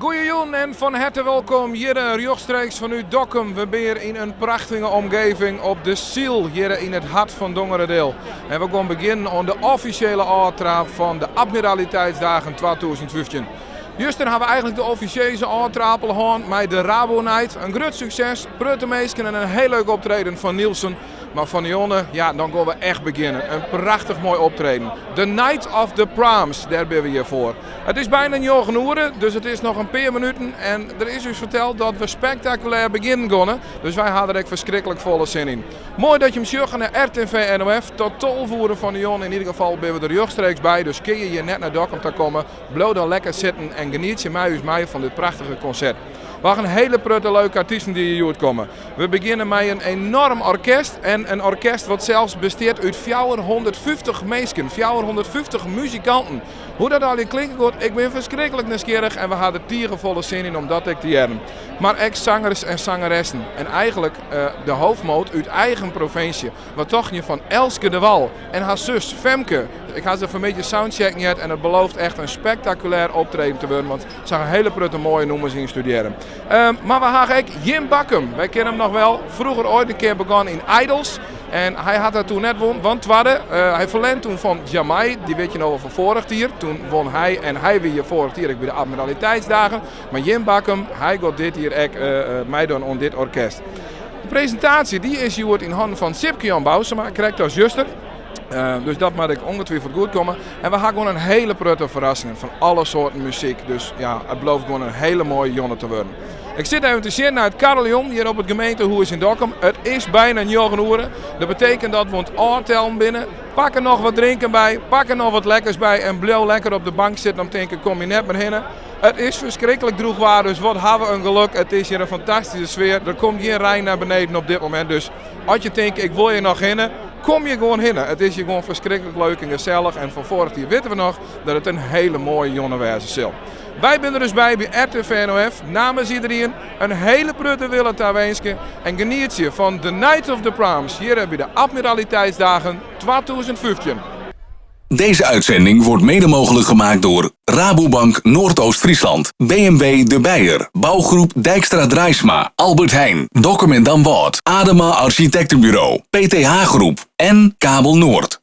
Goeiejoen en van harte welkom hier rechtstreeks van u Dokkum. We zijn in een prachtige omgeving op de Siel, hier in het hart van Dongeredeel. En we gaan beginnen aan de officiële aantrap van de Admiraliteitsdagen 2015. Juster hebben we eigenlijk de officiële aantrapel gehad met de Rabo Night. Een groot succes, pruttenmeesken en een heel leuk optreden van Nielsen. Maar van Jonne, ja, dan gaan we echt beginnen. Een prachtig mooi optreden. The Night of the Proms, daar ben we hier voor. Het is bijna 9 uur, dus het is nog een paar minuten. En er is dus verteld dat we spectaculair beginnen gaan. Dus wij hadden er verschrikkelijk volle zin in. Mooi dat je hem zag naar RTV NOF. Tot tolvoeren van de Jonne. In ieder geval ben we er rechtstreeks bij. Dus kun je hier net naar Dokkum te komen. Blijf dan lekker zitten en geniet je mij van dit prachtige concert. We hebben een hele prutte leuke artiesten die hier komen. We beginnen met een enorm orkest. En een orkest wat zelfs bestaat uit 450 mensen, 450 muzikanten. Hoe dat al klinkt goed, ik ben verschrikkelijk nieuwsgierig en we hadden tierenvolle zin in om dat te leren. Maar ex-zangers en zangeressen. En eigenlijk de hoofdmoot uit eigen provincie. Wat toch je van Elske de Wal en haar zus Femke. Ik ga ze even een beetje soundchecken net en het belooft echt een spectaculair optreden te worden. Want ze gaan hele prutte mooie nummers in studeren. Maar we hebben ook Jim Bakkum. Wij kennen hem nog wel. Vroeger ooit een keer begonnen in Idols. En hij had dat toen net won, want hij verleent toen van Jamai, die weet je nog wel van vorig jaar. Toen won hij en hij weer vorig jaar bij de Admiraliteitsdagen. Maar Jim Bakkum, hij gaat dit hier ook meedoen aan dit orkest. De presentatie die is hier in handen van Sipke-Jan Bousema, krijgt als juster. Dus dat moet ik ongetwijfeld goed komen. En we gaan gewoon een hele prutte verrassingen van alle soorten muziek. Dus ja, het belooft gewoon een hele mooie jonne te worden. Ik zit even te zien naar het Carillon hier op het gemeentehuis in Dokkum. Het is bijna 9 uur. Dat betekent dat we het aantellen binnen. Pakken nog wat drinken bij, pakken nog wat lekkers bij en blijf lekker op de bank zitten om te denken, kom je net maar binnen. Het is verschrikkelijk droegwaar, dus wat hebben we een geluk. Het is hier een fantastische sfeer. Er komt geen rij naar beneden op dit moment. Dus als je denkt, ik wil je nog hinnen, kom je gewoon hinnen. Het is hier gewoon verschrikkelijk leuk en gezellig. En van vorig jaar weten we nog dat het een hele mooie jonnewijze zal. Wij zijn er dus bij RTV NOF. Namens iedereen een hele prutte willen te wensen. En geniet je van The Night of the Proms. Hier hebben we de Admiraliteitsdagen 2015. Deze uitzending wordt mede mogelijk gemaakt door Rabobank Noordoost-Friesland, BMW De Beijer, Bouwgroep Dijkstra Drijsma, Albert Heijn, Dokkum en Damwart, Adema Architectenbureau, PTH Groep en Kabel Noord.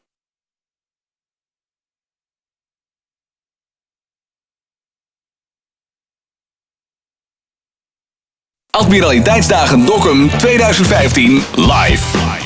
Admiraliteitsdagen Dokkum 2015 live.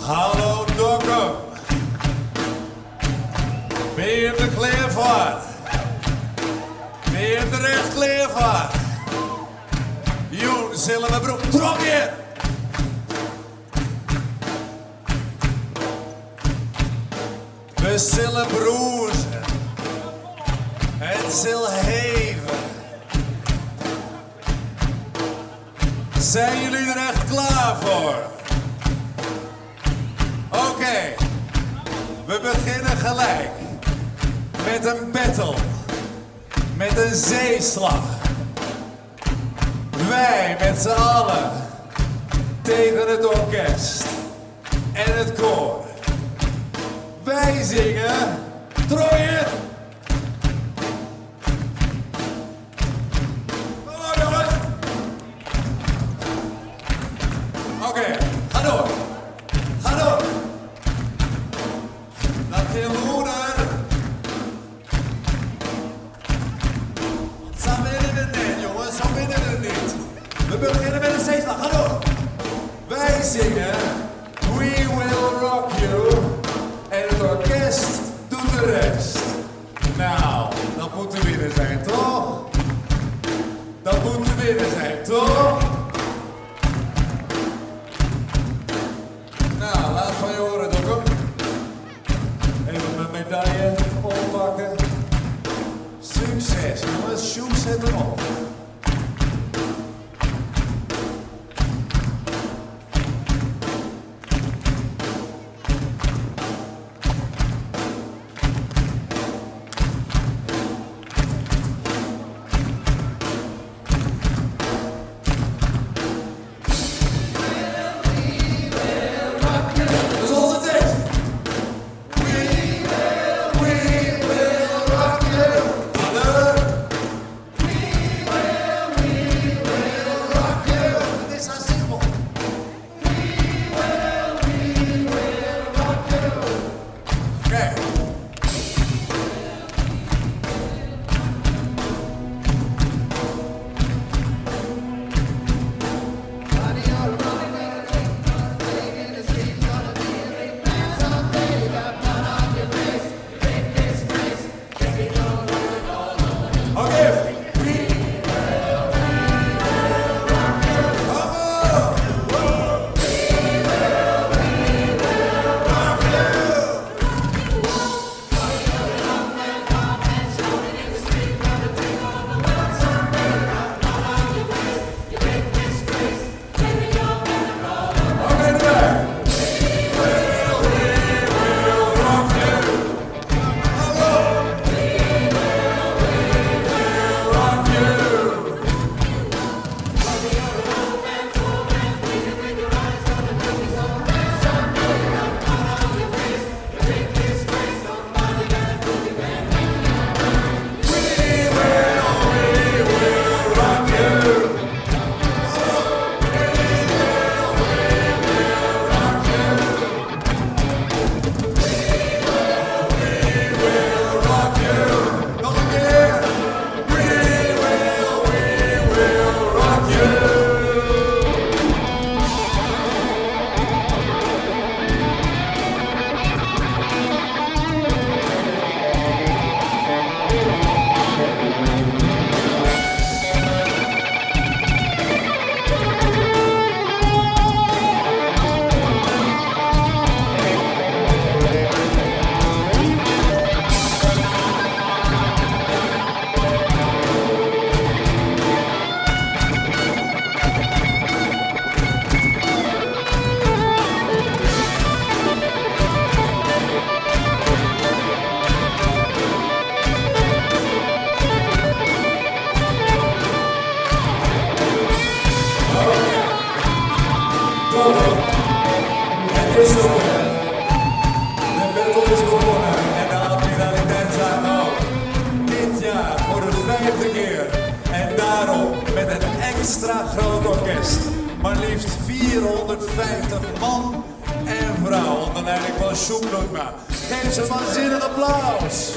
Hallo Dokkum. Ben je er klaar voor? Ben je er echt klaar voor? Joen, zullen we broek trokken? We zullen broezen. Het zal heven. Zijn jullie er echt klaar voor? Oké, we beginnen gelijk met een battle, met een zeeslag. Wij met z'n allen tegen het orkest en het koor. Wij zingen Troje. Kom op jongens. Oké, ga door. Ga door. Laat je moeder. Zo winnen we het niet, jongens. Zo winnen we het niet. We beginnen met een zeeslag. Ga door. Wij zingen We Will Rock You. En het orkest doet de rest. Nou, dat moet de winnaar zijn, toch? Dat moet de winnaar zijn, toch? Nou, laat van je horen, Dokkum. Even mijn medaille oppakken. Succes, jongens. Sjoem, zet hem op. Het is zover. De battle is begonnen en de admiraliteit staat ook. Dit jaar voor de 5e keer. En daarom met een extra groot orkest. Maar liefst 450 man en vrouw onder leiding van Sjoem Nogma. Geef ze een waanzinnig applaus.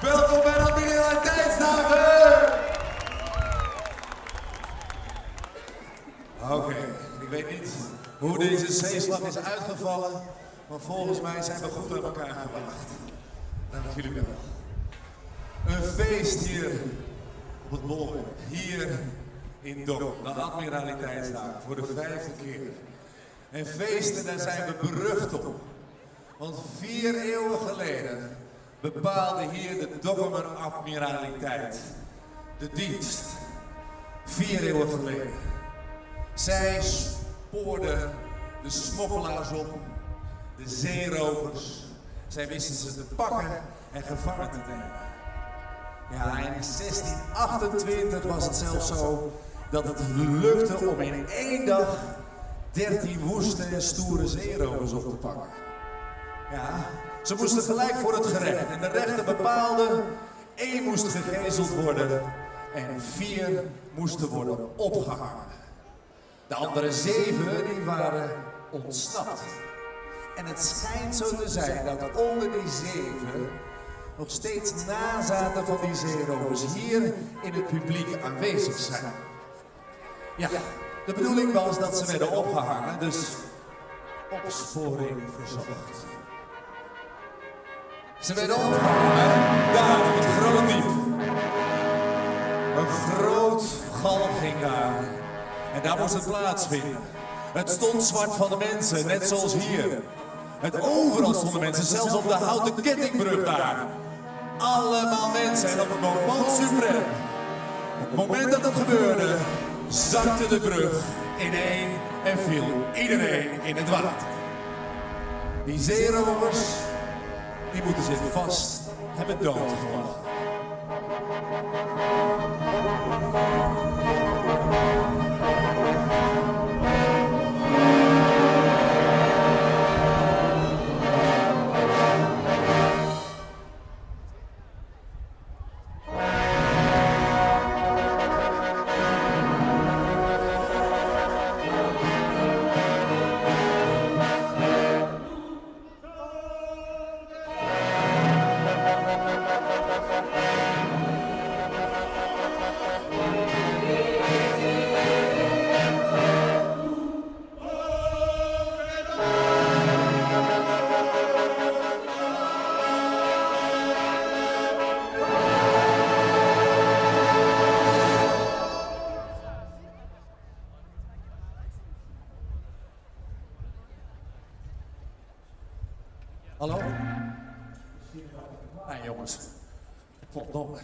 Welkom bij de admiraliteitsdagen! Oké, ik weet niet hoe deze zeeslag is uitgevallen, maar volgens mij zijn we goed aan elkaar gebracht. Dank jullie wel. Een feest hier op het Bolwerk, hier in Dokkum, de admiraliteitsdagen, voor de 5e keer. En feesten, daar zijn we berucht op. Want 4 eeuwen geleden bepaalde hier de Dokkumer admiraliteit de dienst. 4 eeuwen geleden. Zij spoorden de smokkelaars op, de zeerovers. Zij wisten ze te pakken en gevangen te nemen. Ja, in 1628 was het zelfs zo dat het lukte om in 1 dag 13 woeste en stoere zeerovers op te pakken. Ja, ze moesten gelijk voor het gerecht en de rechter bepaalden 1 moest gegezeld worden en 4 moesten worden opgehangen. De andere 7 die waren ontsnapt. En het schijnt zo te zijn dat onder die 7 nog steeds nazaten van die zeerovers hier in het publiek aanwezig zijn. Ja, de bedoeling was dat ze werden opgehangen, dus opsporing verzocht. Ze werden opgehangen daar op het Groot Diep. Een groot gal ging daar. En daar moest het plaatsvinden. Het stond zwart van de mensen, net zoals hier. Het overal stonden mensen, zelfs op de houten kettingbrug daar. Allemaal mensen en op het moment suprem. Op het moment dat het gebeurde, zakte de brug ineen en viel iedereen in het water. Die zeerovers, die moeten zich vast hebben doodgelachen. Hallo? Nee jongens, verdomme.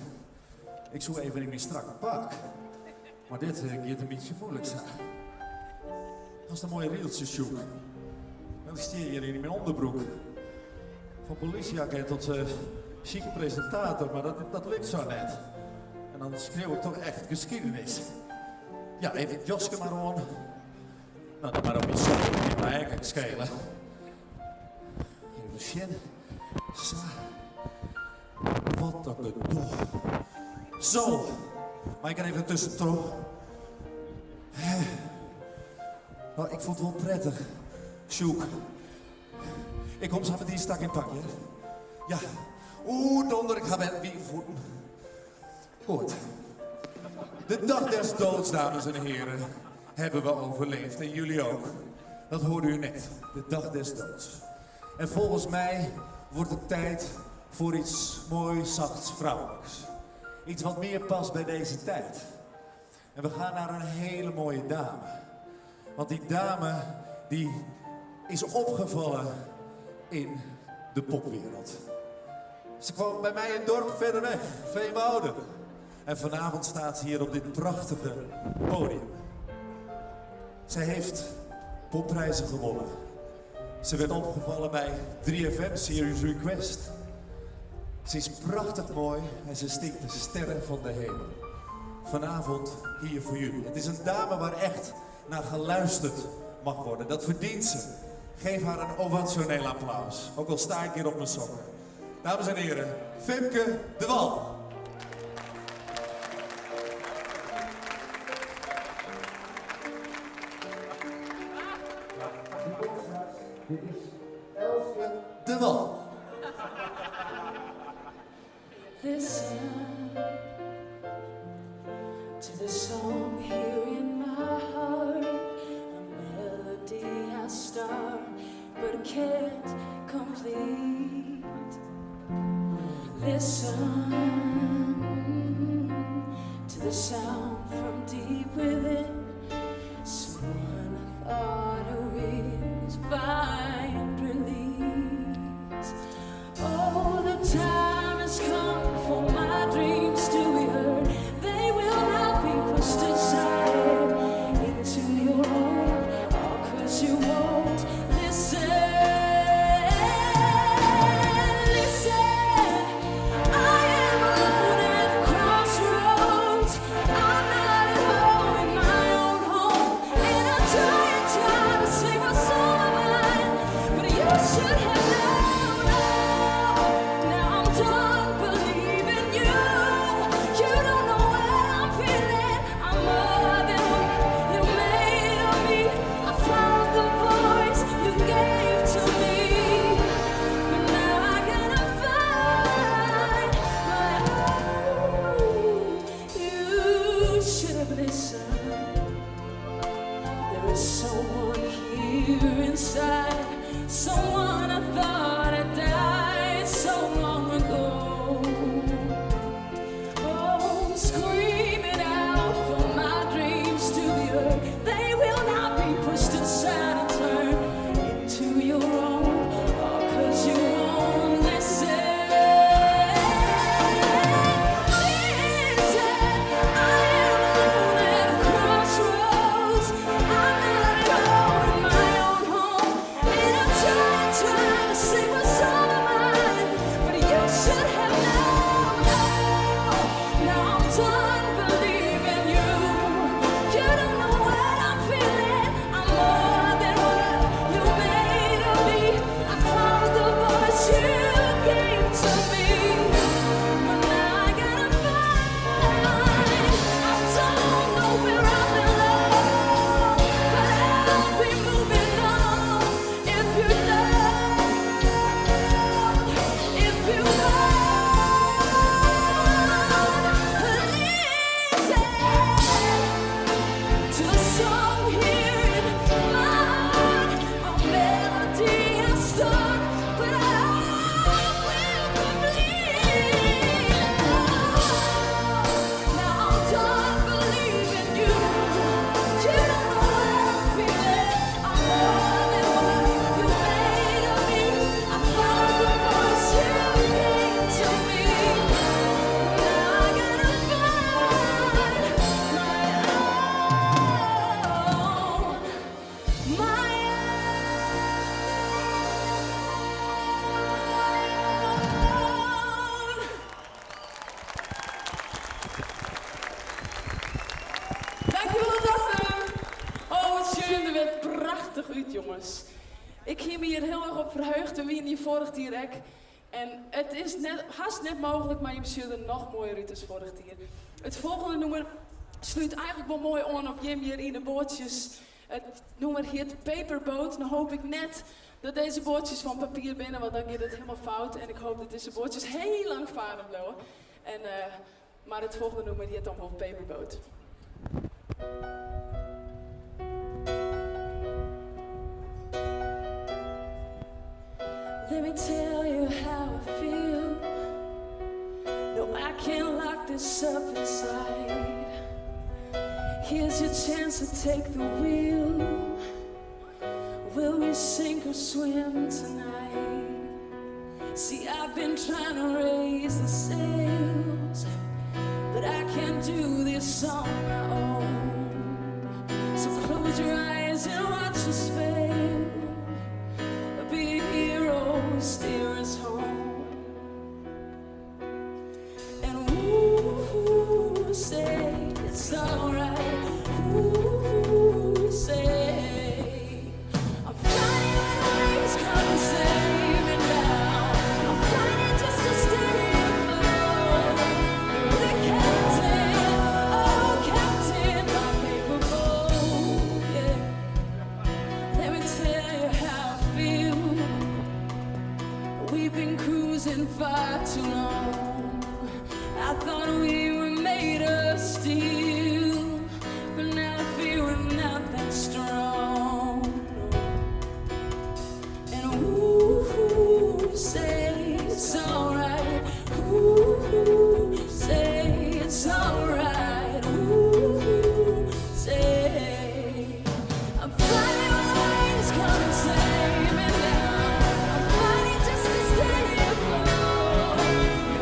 Ik zoek even in mijn strakke pak. Maar dit gaat een beetje moeilijk zijn. Dat is een mooie rieltjes zoek. Dan sta je hier in mijn onderbroek. Van politieagent tot chique presentator, maar dat lukt zo net. En dan schreeuw ik toch echt geschiedenis. Ja, even het Joske maar aan. Nou, dan maar op je zak, niet mij eigenlijk schelen. Shit. Zo. Wat een gedoe. Zo. Maar ik kan even tussendoor. Nou, ik voel het wel prettig. Sjoek. Ik kom samen met die stak in pakje. Ja. Oeh, donder, ik ga wel wie voeten. Goed. De dag des doods, dames en heren, hebben we overleefd. En jullie ook. Dat hoorde u net. De dag des doods. En volgens mij wordt het tijd voor iets moois, zachts, vrouwelijks. Iets wat meer past bij deze tijd. En we gaan naar een hele mooie dame. Want die dame, die is opgevallen in de popwereld. Ze kwam bij mij in het dorp verder weg, Veenwouden. En vanavond staat ze hier op dit prachtige podium. Zij heeft popprijzen gewonnen. Ze werd opgevallen bij 3FM Serious Request. Ze is prachtig mooi en ze stinkt de sterren van de hemel. Vanavond hier voor jullie. Het is een dame waar echt naar geluisterd mag worden. Dat verdient ze. Geef haar een ovationeel applaus. Ook al sta ik hier op mijn sokken. Dames en heren, Femke de Wal. Dit is Elske de Wal. Listen to the song here in my heart, a melody I start but can't complete. Listen to the sound from deep within. Someone I thought a wings find release. Oh, the time has come for my dreams to be heard. They you won't listen. Listen, I am alone at crossroads. I'm not at home in my own home, and I'm trying to sing my song of mine, but you should have known. Now I'm done believing you. You don't know what I'm feeling. I'm more than what you made of me. I found the voice you gave to me, but now I gotta find my own. You should have listened. There is someone here inside, someone I thought had died so long ago. Oh, screaming out for my dreams to be heard. They will not be pushed aside and turned into your own, all 'cause you won't listen. Listen, I am alone at a crossroads. I'm not at home in my own home, and I'm trying to sing my song of mine, but you should have known. Now I'm done believing you. You don't know what I'm feeling. I'm more than what you made of me. I found the voice you gave to me, but now I gotta find. I don't know where I belong, but I'll be moving on. If you love, if you listen to a song here in my heart, a melody I start, but I will complete. Now I'm done believing you. You don't know what I'm feeling. I'm more than what you made of me. I found the voice you gave to me. Now I gotta find my own. Dankjewel, dokter. Oh, wat schön, er werd prachtig uit, jongens. Ik heb me hier heel erg op verheugd en wie in die vorig direct. En het is haast net mogelijk, maar je ziet er nog mooier uit als vorig dier. Het volgende nummer sluit eigenlijk wel mooi aan op Jim hier in de bootjes. Het nummer heet Paperboat. Dan hoop ik net dat deze bootjes van papier binnen, want dan gaat het helemaal fout. En ik hoop dat deze bootjes heel lang varen blijven. En, maar het volgende nummer heet dan wel Paperboat. Let me tell you how I feel. No, I can't lock this up inside. Here's your chance to take the wheel. Will we sink or swim tonight? See, I've been trying to raise the sails, but I can't do this on my own. So close your eyes and watch us fail. Be a hero, steer us home. And ooh, say it's alright. Ooh, say I'm flying when the waves come and save me now. I'm flying just to stay afloat. The captain, oh captain, my paper boat, yeah. Let me tell you how I feel. We've been cruising far too long. I thought we were made of steel, but now I feel we're not that strong. And ooh, say it's alright. Ooh, say it's alright. Ooh, say I'm flying when the waves come and save me now. I'm flying just to stay afloat.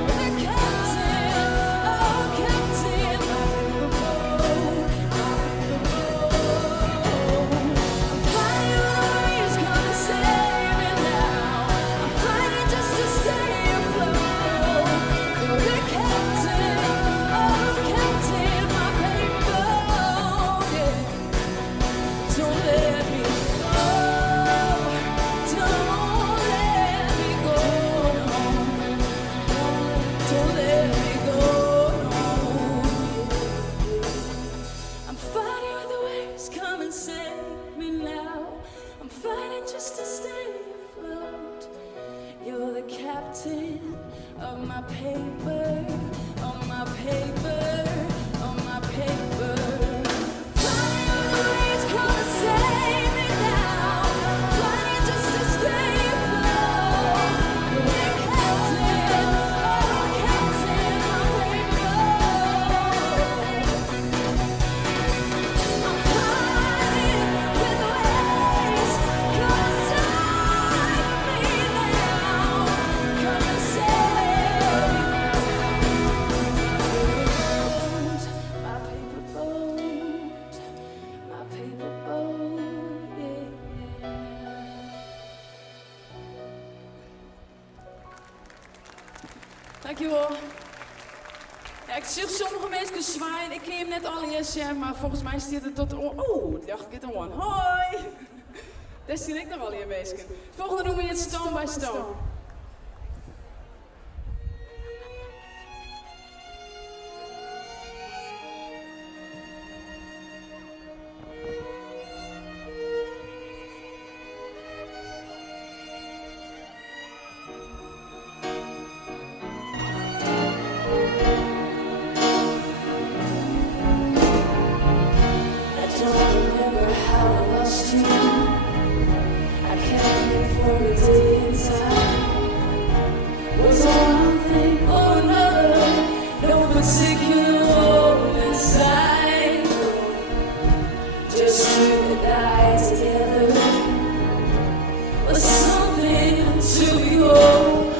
The captain, oh captain, my paper boat, my paper boat. just to stay afloat. You're the captain of my paper, of my paper, of my paper. Flying waves gonna save me now. Flying just to stay afloat. You're the captain, oh captain, my paper. I'm flying with the waves. Come save me now. Come save my paper boat, my paper boat, yeah. Dankjewel. Ja, ik zie sommige mensen zwaaien. Ik ken hem net al eerst, ja, maar volgens mij zit het tot... Oh, het dacht ik het aan. Hoi! Daar zie ik nog al hier mensen. Volgende noemen we het Stone by Stone. I don't remember how I lost you. I can't wait for the day and time. Was it one thing or another? No particular role inside. Just you and I together was something to behold.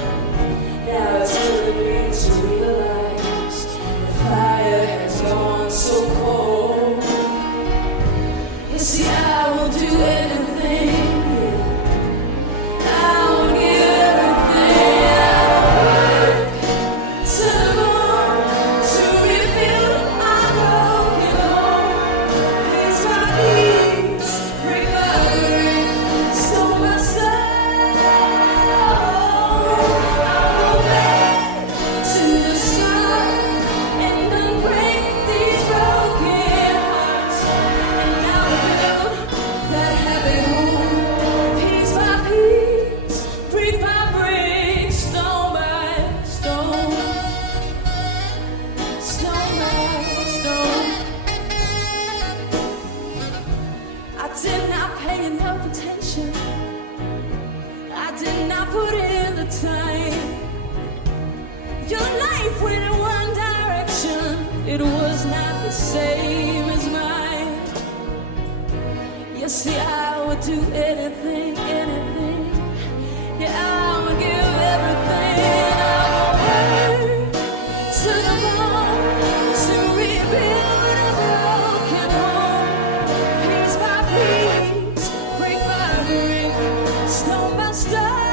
Now it's killing me to realize the fire has gone so cold. You see, I will do anything. I will give everything. To the bone, to rebuild my broken home. Piece by piece, brick by brick, stone by stone. I will back to the start and unbreak these broken hearts. And I will build that happy home, piece by piece, brick by brick, stone by stone, stone by stone. I did not pay enough attention. I did not put in the time. Your life went in one direction. It was not the same as mine. You see, I would do anything, anything. Yeah, I would give everything. I would work to the bone to rebuild a broken home. Piece by piece, brick by brick, stone by stone.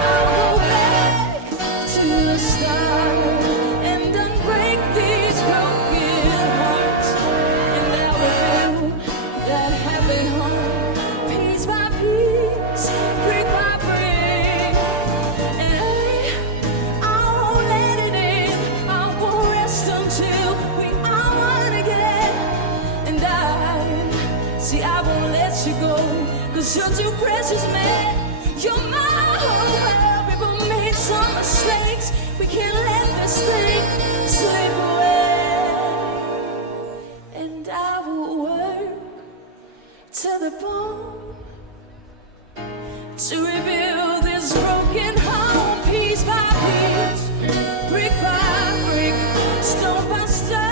I will back to the start and unbreak these broken hearts. And I will build that happy home, piece by piece, brick by brick. And I won't let it in. I won't rest until we are one again. And I won't let you go, 'cause you're too precious, man. You're my whole world. People made some mistakes. We can't let this thing slip away. And I will work to the bone to rebuild this broken home, piece by piece, brick by brick, stone by stone.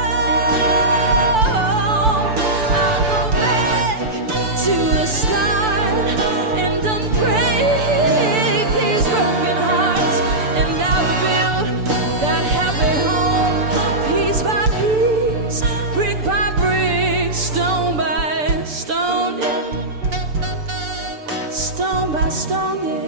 I will back to the start and unbreak these broken hearts. And I will build that happy home, piece by piece, brick by brick, stone by stone, yeah. Stone by stone, yeah.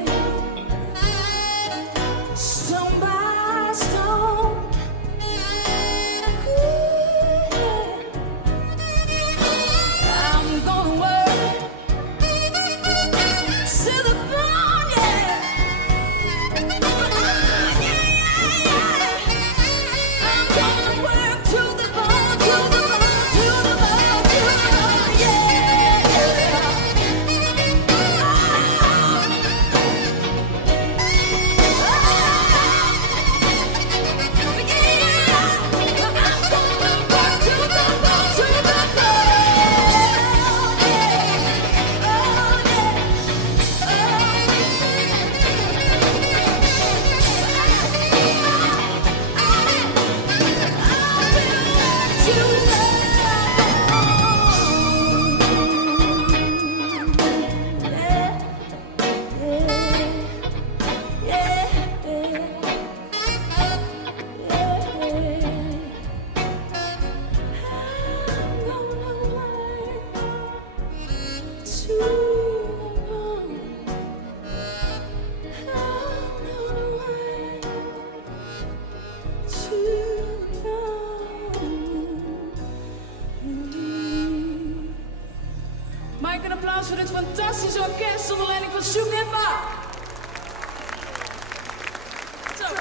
Mag ik een applaus voor dit fantastische orkest onder leiding van Sjoek en Ba. Zo.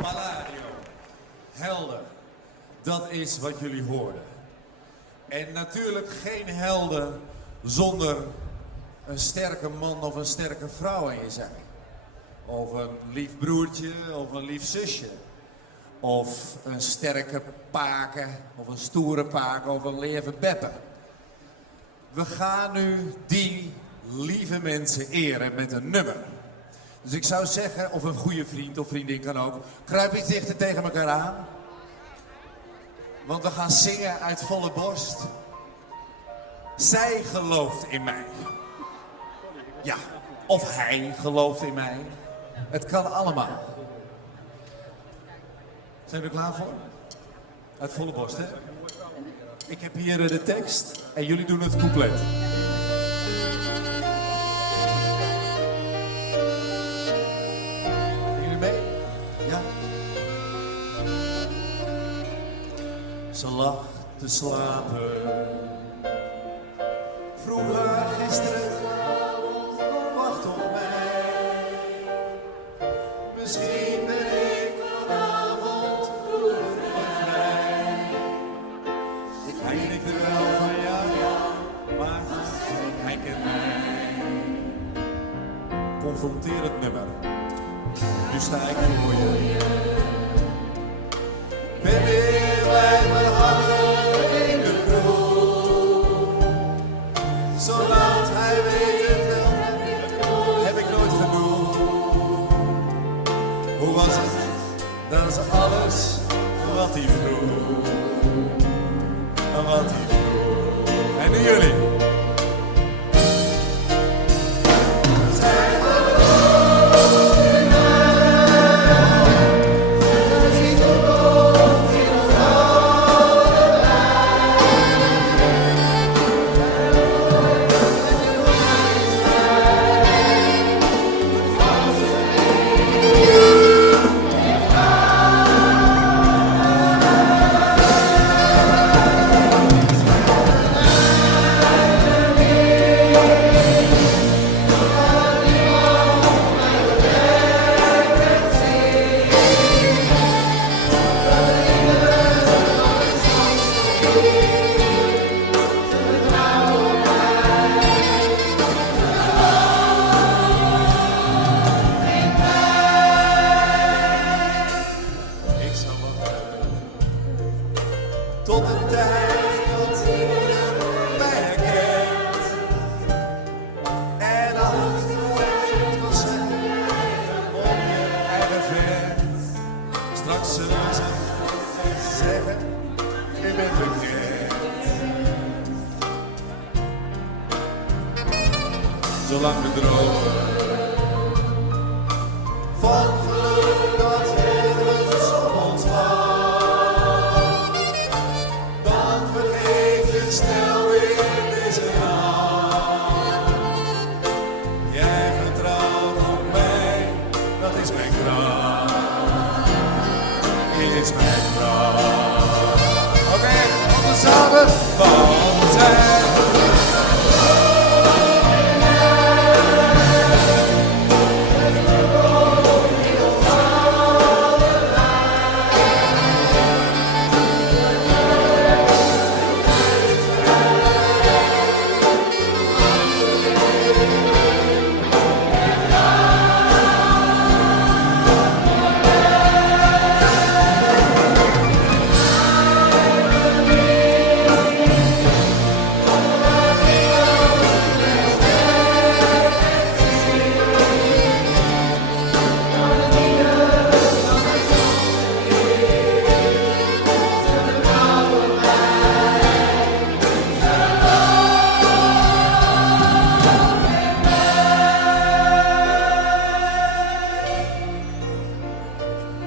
Palladio, helden, dat is wat jullie hoorden. En natuurlijk geen helden zonder een sterke man of een sterke vrouw in je zij. Of een lief broertje of een lief zusje. Of een sterke paken of een stoere paken of een leve beppe. We gaan nu die lieve mensen eren met een nummer. Dus ik zou zeggen, of een goede vriend of vriendin kan ook, kruip iets dichter tegen elkaar aan. Want we gaan zingen uit volle borst. Zij gelooft in mij. Ja, of hij gelooft in mij. Het kan allemaal. Zijn we er klaar voor? Uit volle borst, hè? Ik heb hier de tekst en jullie doen het couplet. Zijn jullie mee? Ja? Ze lag te slapen. Vroeger gisteren, wacht op mij. Misschien ben ik vanavond vroeg vrij. Hij knikt er wel van ja, maar hij kent mij. Confronteer het nummer. Nu sta ik voor je. Ben weer blijven hangen in de kroeg. Zolang hij weet het wel, heb ik nooit genoeg. Hoe was het? Dat is alles wat hij vroeg. Wat hij vroeg. En nu jullie. Tot de tijd dat ieder mij herkent. En af hoe het wil zijn om je eigen vent. Straks zullen ze zeggen, je bent bekend. Zolang we dromen van geluk dat het op ons wacht. Snel weer deze nacht. Jij vertrouwt op mij, dat is mijn kracht. Is mijn kracht. Oké, allemaal samen. Want zij.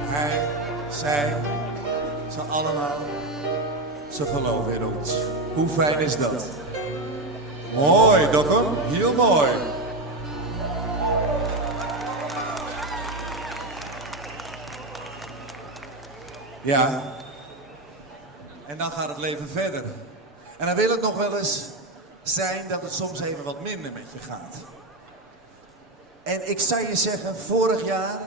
Hij, zij, ze allemaal, ze geloven in ons. Hoe fijn is dat? Mooi, Dokkum, heel mooi. Ja, en dan gaat het leven verder. En dan wil het nog wel eens zijn dat het soms even wat minder met je gaat. En ik zou je zeggen, vorig jaar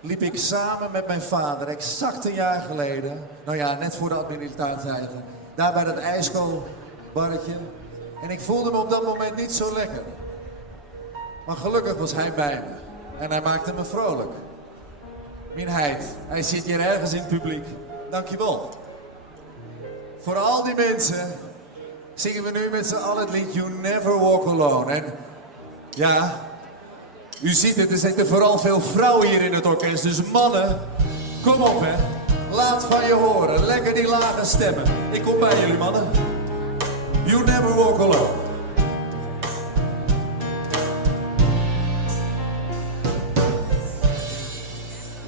liep ik samen met mijn vader, exact een jaar geleden, nou ja, net voor de administratiedagen, daar bij dat ijskoolbarretje. En ik voelde me op dat moment niet zo lekker. Maar gelukkig was hij bij me en hij maakte me vrolijk. Minheid, hij zit hier ergens in het publiek. Dankjewel. Voor al die mensen zingen we nu met z'n allen het lied You Never Walk Alone. En ja, u ziet het, er zitten vooral veel vrouwen hier in het orkest. Dus mannen, kom op hè. Laat van je horen. Lekker die lage stemmen. Ik kom bij jullie mannen. You Never Walk Alone.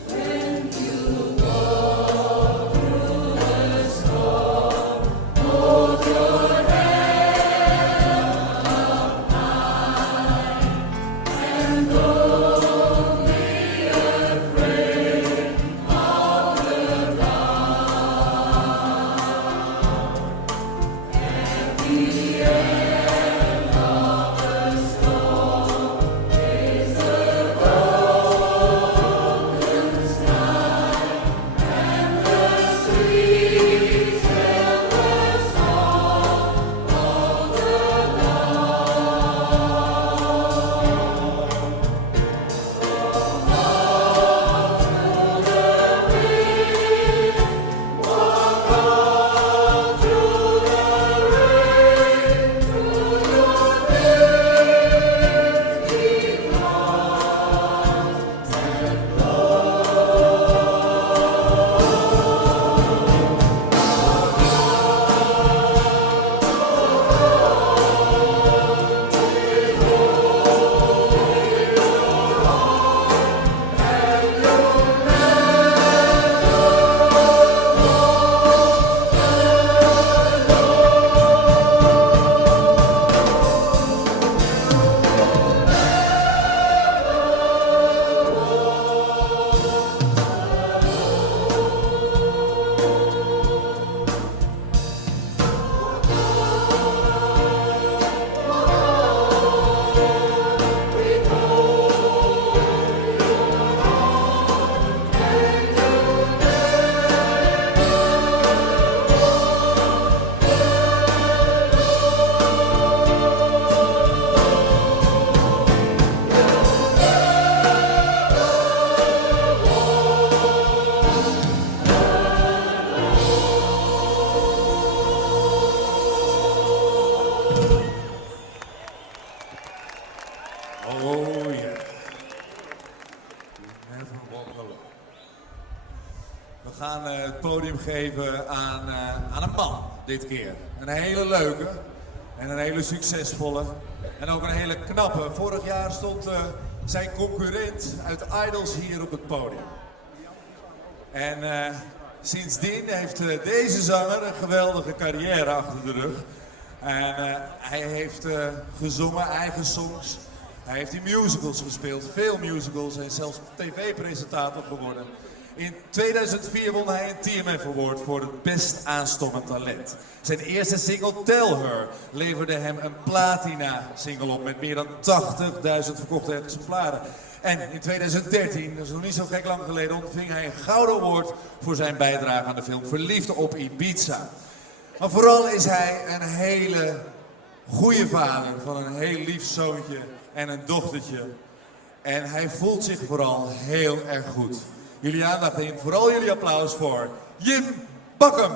When you walk We gaan het podium geven aan een man dit keer. Een hele leuke en een hele succesvolle en ook een hele knappe. Vorig jaar stond zijn concurrent uit Idols hier op het podium. En sindsdien heeft deze zanger een geweldige carrière achter de rug. En hij heeft gezongen, eigen songs. Hij heeft in musicals gespeeld, veel musicals en zelfs tv-presentator geworden. In 2004 won hij een TMF Award voor het best aanstommend talent. Zijn eerste single Tell Her leverde hem een platina single op met meer dan 80.000 verkochte exemplaren. En in 2013, dat is nog niet zo gek lang geleden, ontving hij een gouden award voor zijn bijdrage aan de film Verliefd op Ibiza. Maar vooral is hij een hele goede vader van een heel lief zoontje en een dochtertje. En hij voelt zich vooral heel erg goed. Jullie aandacht en vooral jullie applaus voor Jim Bakkum.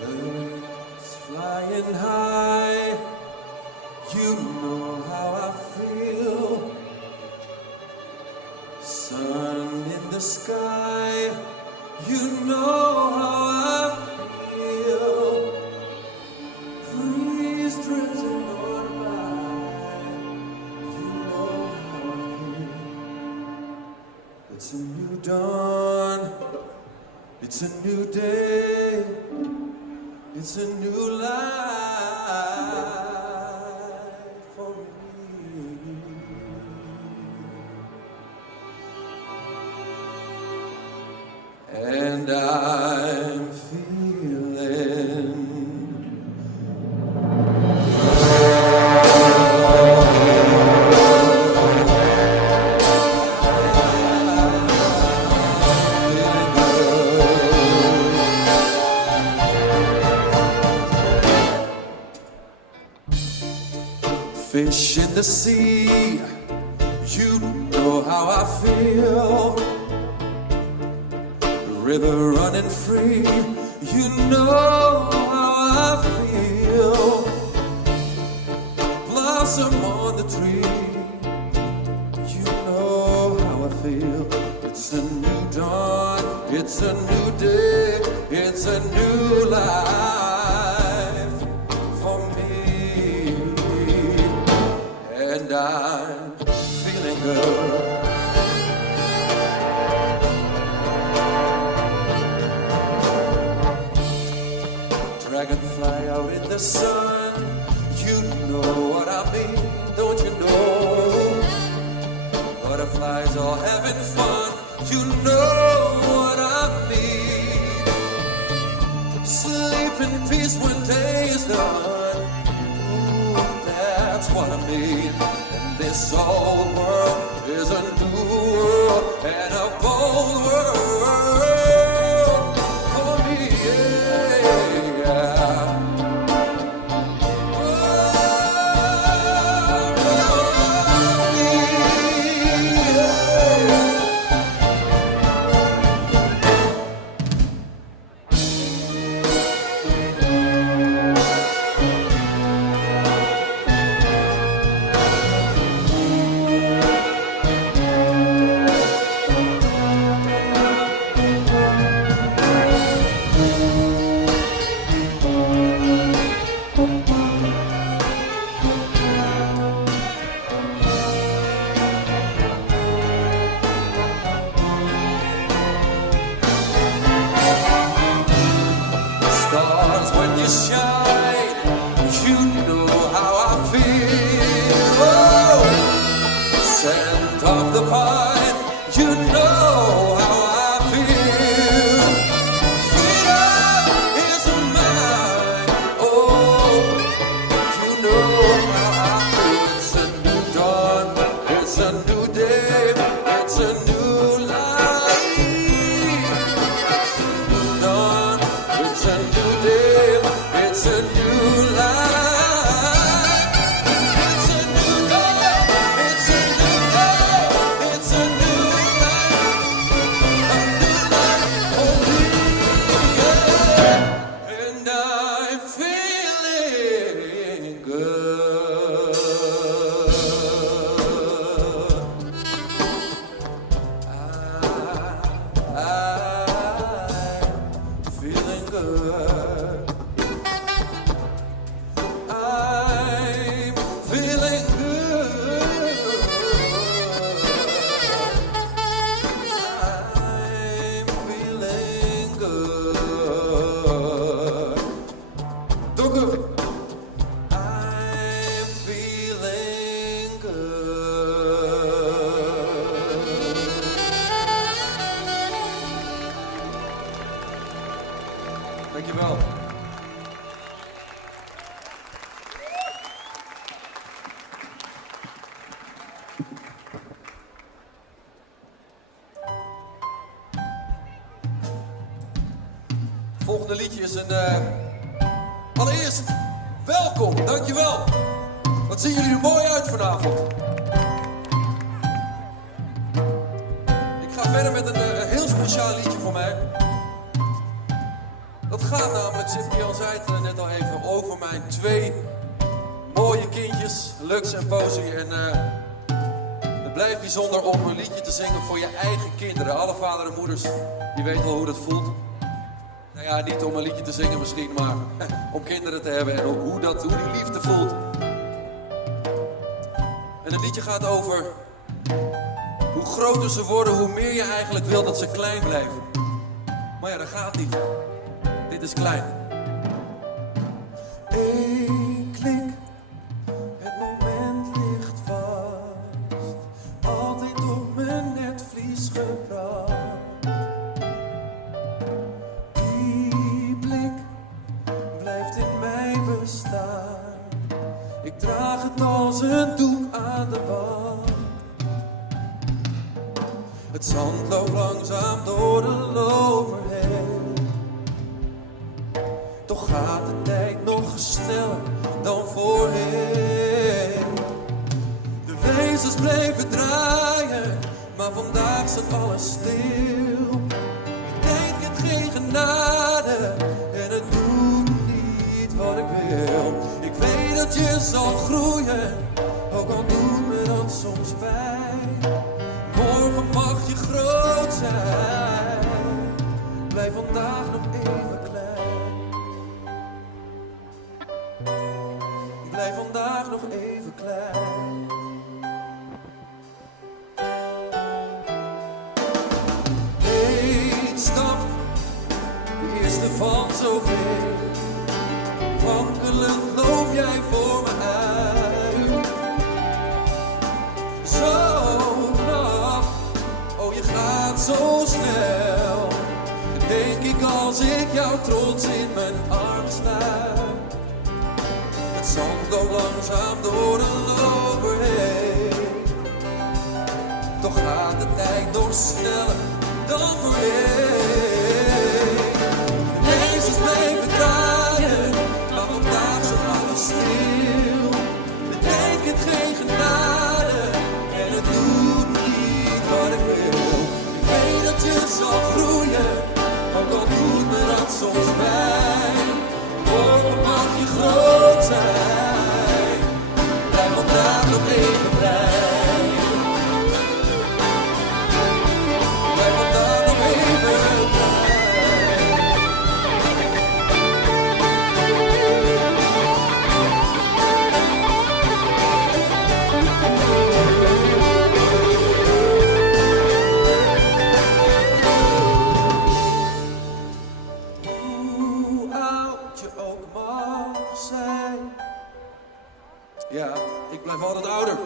Birds flying high, you know how I feel. Sun in the sky, you know how I feel. Breeze drifting on by, you know how I feel. It's a new dawn, it's a new day. It's a new life for me. And I'm feeling fish in the sea, you know how I feel. The river running free, you know how I feel. Blossom on the tree, you know how I feel. It's a new dawn, it's a new day, it's a new life for me. And I'm feeling good. Dragonfly out in the sun, you know what I mean, don't you know? Butterflies all having fun, you know what I mean. Sleep in peace when day is done, ooh, that's what I mean. And this old world is a new world and a bold world for me, yeah. Dankjewel. Het volgende liedje is een... Allereerst, welkom, dankjewel. Wat zien jullie er mooi uit vanavond. Ik ga verder met een heel speciaal liedje voor mij. Dat gaat namelijk, Cyprian zei het net al even, over mijn 2 mooie kindjes, Lux en Posy. En het blijft bijzonder om een liedje te zingen voor je eigen kinderen. Alle vaders en moeders, die weten wel hoe dat voelt. Nou ja, niet om een liedje te zingen misschien, maar om kinderen te hebben en hoe die liefde voelt. En het liedje gaat over hoe groter ze worden, hoe meer je eigenlijk wil dat ze klein blijven. Maar ja, dat gaat niet. Dit is klein. Eén klik, het moment ligt vast, altijd op mijn netvlies gebracht. Die blik blijft in mij bestaan, ik draag het als een doek aan de wand. Het zand loopt langzaam door de lover heen, toch gaat de tijd nog sneller dan voorheen. De wezens bleven draaien, maar vandaag staat alles stil. Ik denk het geen genade en het doet niet wat ik wil. Ik weet dat je zal groeien, ook al doet me dat soms pijn. Morgen mag je groot zijn, blijf vandaag nog even klein. Blijf vandaag nog even klein. Eén stap, de eerste van zoveel. Wankelend loop jij voor me uit. Zo knap, oh je gaat zo snel. Denk ik als ik jou trots in mijn arm sluit. Het zand loopt langzaam door een loper heen, toch gaat de tijd nog sneller dan voorheen. Wezens blijven draaien, maar vandaag staat alles stil. Betekent geen genade en het doet niet wat ik wil. Ik weet dat je zal groeien, ook al doet me dat soms pijn. Morgen mag je groot zijn, blijf vandaag nog even klein. Blijf vandaag nog even klein. Hoe oud je ook mag zijn. Ja, ik blijf altijd ouder.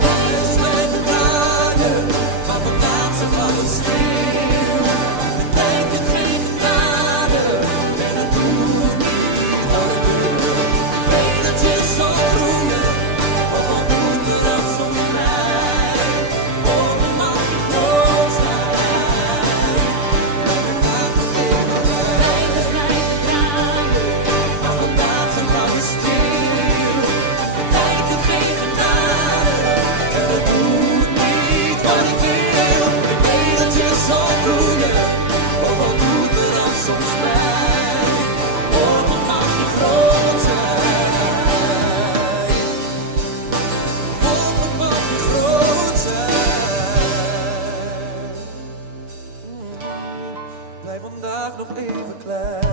Wezens blijven draaien, maar vandaag staat alles stil. Betekent het geen genade en het doet niet wat ik wil. Ik weet dat je zal groeien, ook al doet me dat soms pijn. Morgen mag je groot zijn, blijf vandaag nog even klein. Wezens blijven draaien, maar vandaag staat alles stil. Betekent het geen genade en het doet niet wat ik wil. Ik weet dat je zal groeien, ook al doet me dat soms pijn. Morgen mag je groot zijn. Morgen mag je groot zijn. Blijf vandaag nog even klein.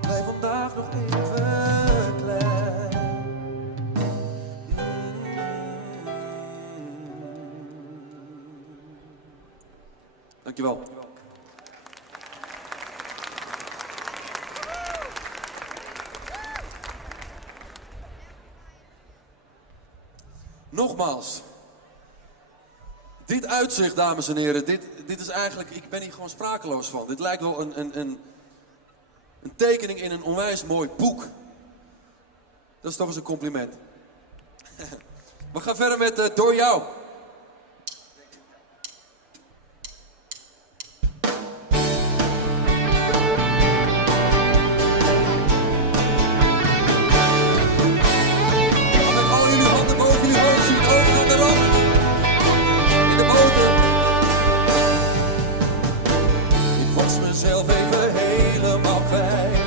Blijf vandaag nog even klein. Dankjewel. Nogmaals. Dit uitzicht, dames en heren, dit is eigenlijk, ik ben hier gewoon sprakeloos van. Dit lijkt wel een tekening in een onwijs mooi boek. Dat is toch eens een compliment. We gaan verder met Door jou. Met al jullie handen boven jullie hoofd, zie het ogen aan de rand. In de boter. Ik was mezelf even helemaal kwijt.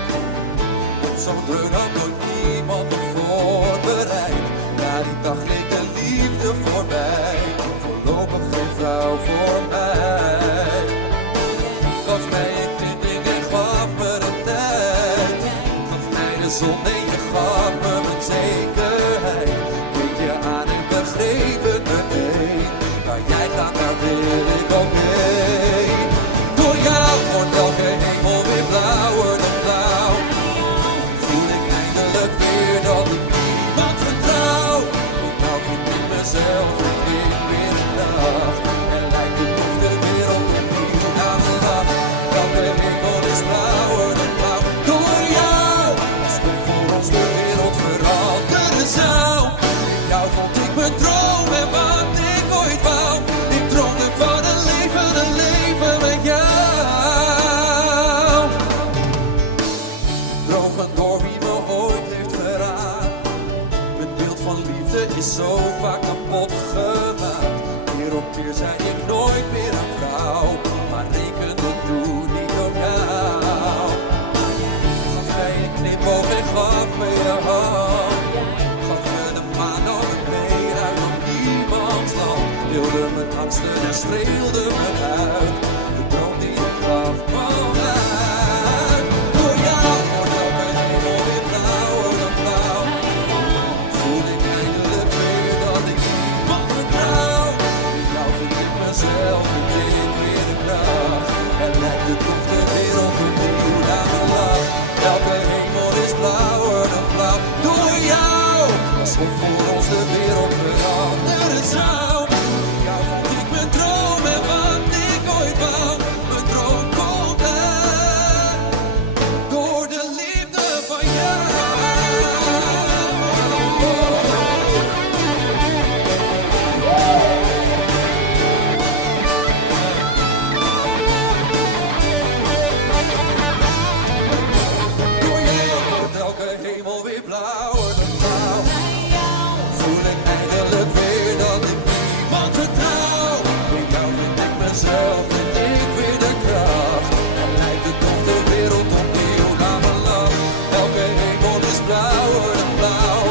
Op zo'n dreun had nooit niemand me voorbereid. Na die dag leek de liefde voorbij. Voorlopig geen vrouw voor mij. Gaf mij een knipling en gaf me de tijd. Gaf mij de zon en je gaf me mijn zekerheid. Keek je aan en begreep het meteen. Waar jij gaat, daar wil ik ook heen. Door jou wordt elke hemel weer blauwer dan blauw. Voel ik eindelijk weer dat ik niemand vertrouw. Nou vind ik mezelf en ik weer de nacht. En lijkt het of de wereld opnieuw naar me lacht. Elke hemel is blauwer dan blauw. Door jou, alsof voor ons de wereld veranderen zou. In jou vond ik mijn droom en wat ik ooit wou. Ik droomde van een leven met jou. Drogen door wie me ooit heeft geraakt. Mijn beeld van liefde is zo vaak kapot gemaakt. Keer op keer zei ik nooit meer een vrouw, maar rekende toen niet op jou. Gaf mij een knipoog en gaf me je hand. Gaf me de maan nooit mee uit op niemands land. Deelde mijn angsten en streelde me uit. De droom die ik gaf kwam uit. Door jou wordt elke hemel weer blauwer dan blauw. Voel ik eindelijk weer dat ik niemand vertrouw. In jou vind ik mezelf en ik weer de kracht. En lijkt het of de wereld opnieuw naar me lacht. Elke hemel is blauwer dan blauw. Door jou, alsof voor ons de wereld veranderen zou. In jou vond ik mijn droom en wat ik ooit wou. Mijn droom komt uit door de liefde van jou. Door jou wordt elke hemel weer blauwer dan blauw. Voel ik eindelijk weer dat ik niemand vertrouw. In jou vind ik mezelf en ik weer de kracht. En lijkt het of de wereld opnieuw naar me lacht. Elke hemel is blauwer dan blauw.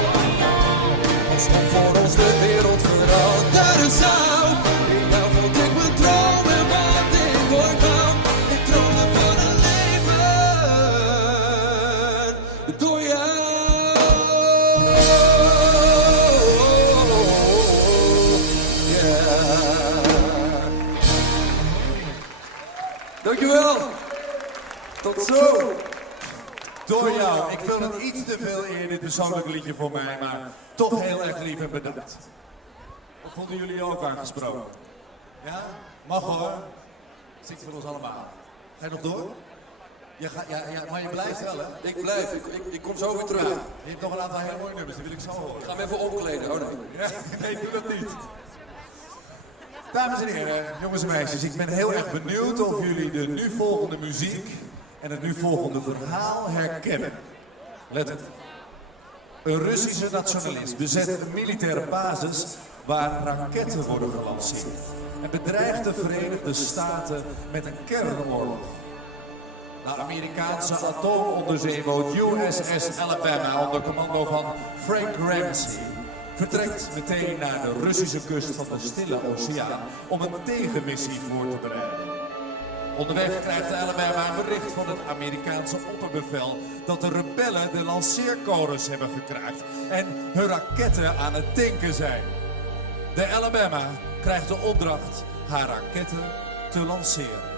Alsof voor ons de wereld veranderen zou. In jou vond ik mijn droom en wat ik ooit wou. Ik droomde van een leven door jou. Dankjewel. Tot zo. Door jou. Ik vul het iets te veel in dit persoonlijke liedje voor mij, maar toch heel erg lief en bedankt. Of vonden jullie je ook aangesproken? Ja? Mag hoor. Ziet voor ons allemaal. Ga je nog door? Ja, maar je blijft wel, hè? Ik blijf, ik kom zo weer terug. Ja, je hebt nog een aantal hele mooie nummers, die wil ik zo horen. Ik ga hem even omkleden. Oh nee. Ja, nee, doe dat niet. Dames en heren, jongens en meisjes, ik ben heel erg benieuwd of jullie de nu volgende muziek en het nu volgende verhaal herkennen. Let op. Een Russische nationalist bezet een militaire basis waar raketten worden gelanceerd en bedreigt de Verenigde Staten met een kernoorlog. De Amerikaanse atoomonderzeeboot USS Alabama onder commando van Frank Ramsey vertrekt meteen naar de Russische kust van de Stille Oceaan om een tegenmissie voor te bereiden. Onderweg krijgt de Alabama een bericht van het Amerikaanse opperbevel dat de rebellen de lanceercodes hebben gekraakt en hun raketten aan het tanken zijn. De Alabama krijgt de opdracht haar raketten te lanceren.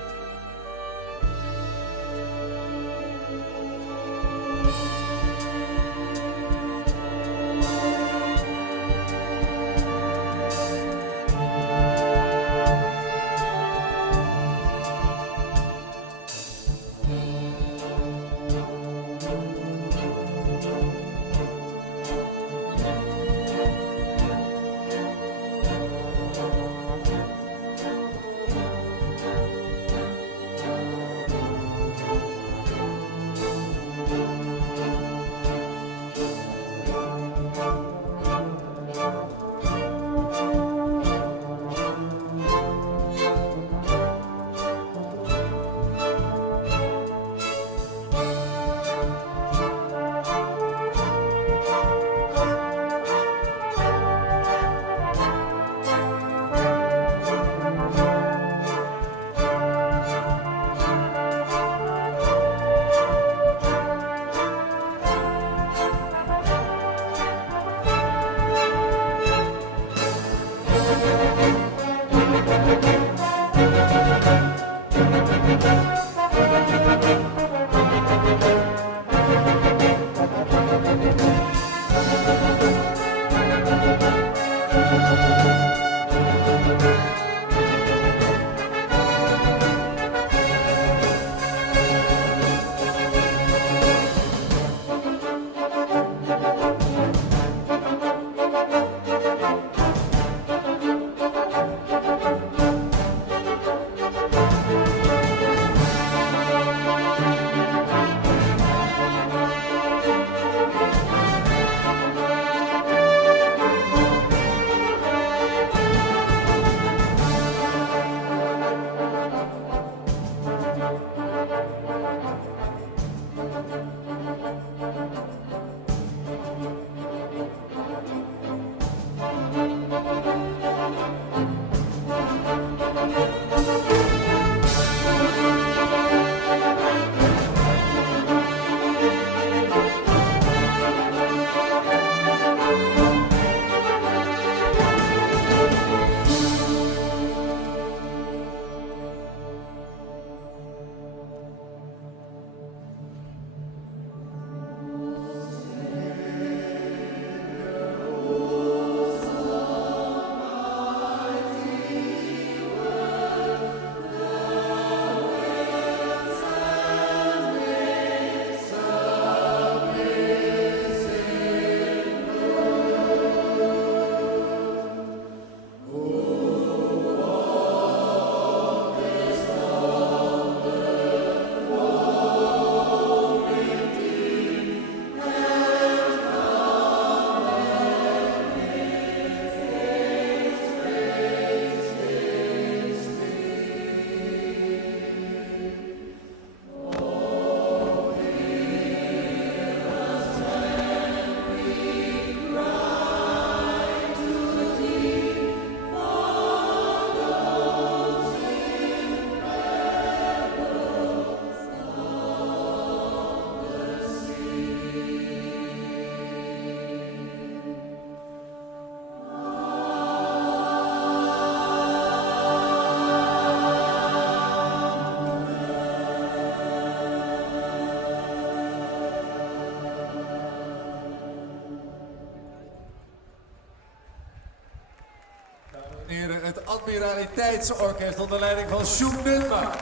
Heren, het Admiraliteitsorkest onder leiding van Sjoerd Nutma.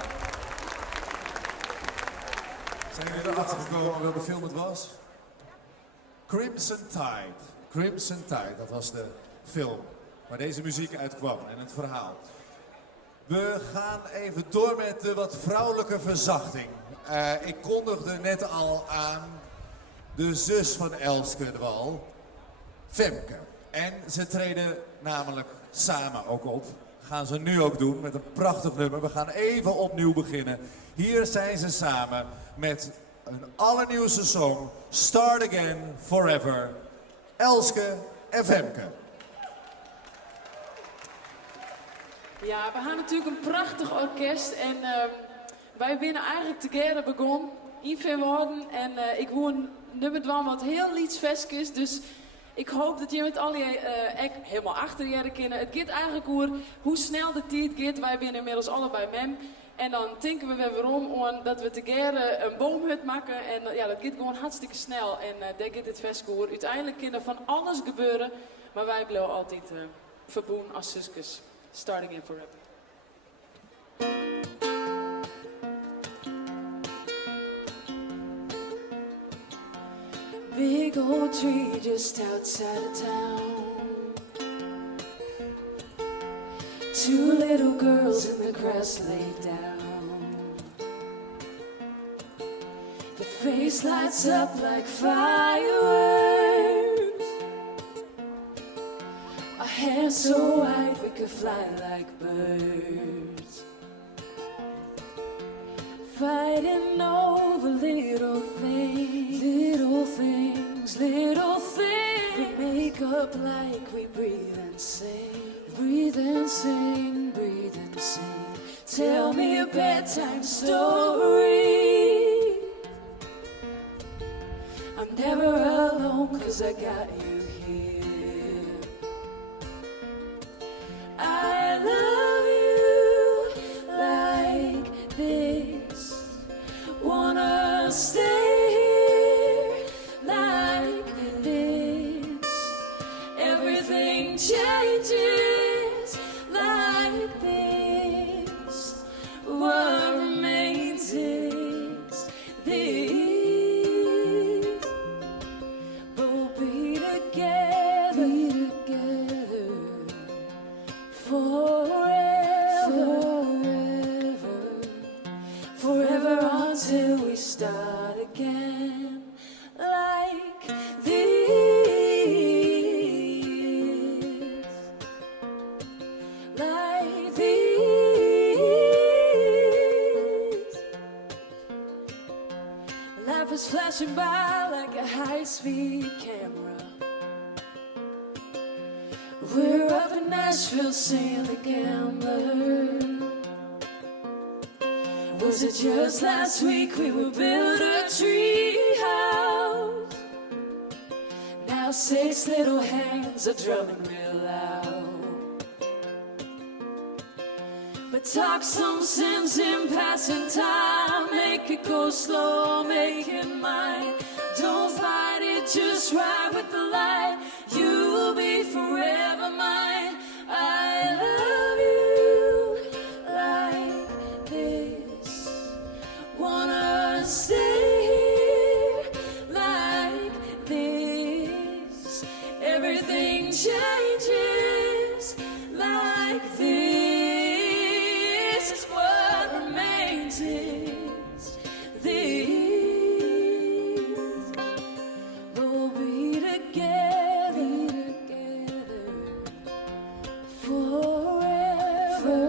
Zijn jullie erachter gekomen welke film het was? Crimson Tide. Crimson Tide, dat was de film waar deze muziek uitkwam en het verhaal. We gaan even door met de wat vrouwelijke verzachting. Ik kondigde net al aan de zus van Elske de Wal, Femke. En ze treden namelijk samen ook op. Gaan ze nu ook doen met een prachtig nummer. We gaan even opnieuw beginnen. Hier zijn ze samen met een allernieuwste song, Start Again Forever. Elske en Femke. Ja, we hebben natuurlijk een prachtig orkest en wij binnen eigenlijk together begonnen in Februari en ik woon nummer 2 wat heel lietsvestjes, dus ik hoop dat jullie met al die helemaal achter je kennen. Het gaat eigenlijk hoe snel de tijd gaat. Wij zijn inmiddels allebei mem. En dan denken we weer om dat we together een boomhut maken. En ja, dat gaat gewoon hartstikke snel. En daar gaat het festkoer. Uiteindelijk kan er van alles gebeuren. Maar wij blijven altijd verbonden als zusjes. Starting in forever. Big old tree just outside of town. Two little girls in the grass laid down. Your face lights up like fireworks. Our hair so white we could fly like birds. Fighting over little things, little things, little things. We make up like we breathe and sing, breathe and sing, breathe and sing. Tell me a bedtime story. I'm never alone 'cause I got you here. I love you like this. Wanna stay here like this. Everything changes like this. What remains is this. We'll be together flashing by like a high-speed camera. We're up in Nashville seeing the Gambler. Was it just last week we were built a tree house? Now 6 little hands are drumming real loud. But talk some sense in passing time. Make it go slow, make it mine. Don't fight it, just ride with the light. You'll be forever mine. I love you like this. Wanna stay here like this. Everything changes like this. What remains is this. We'll be together forever,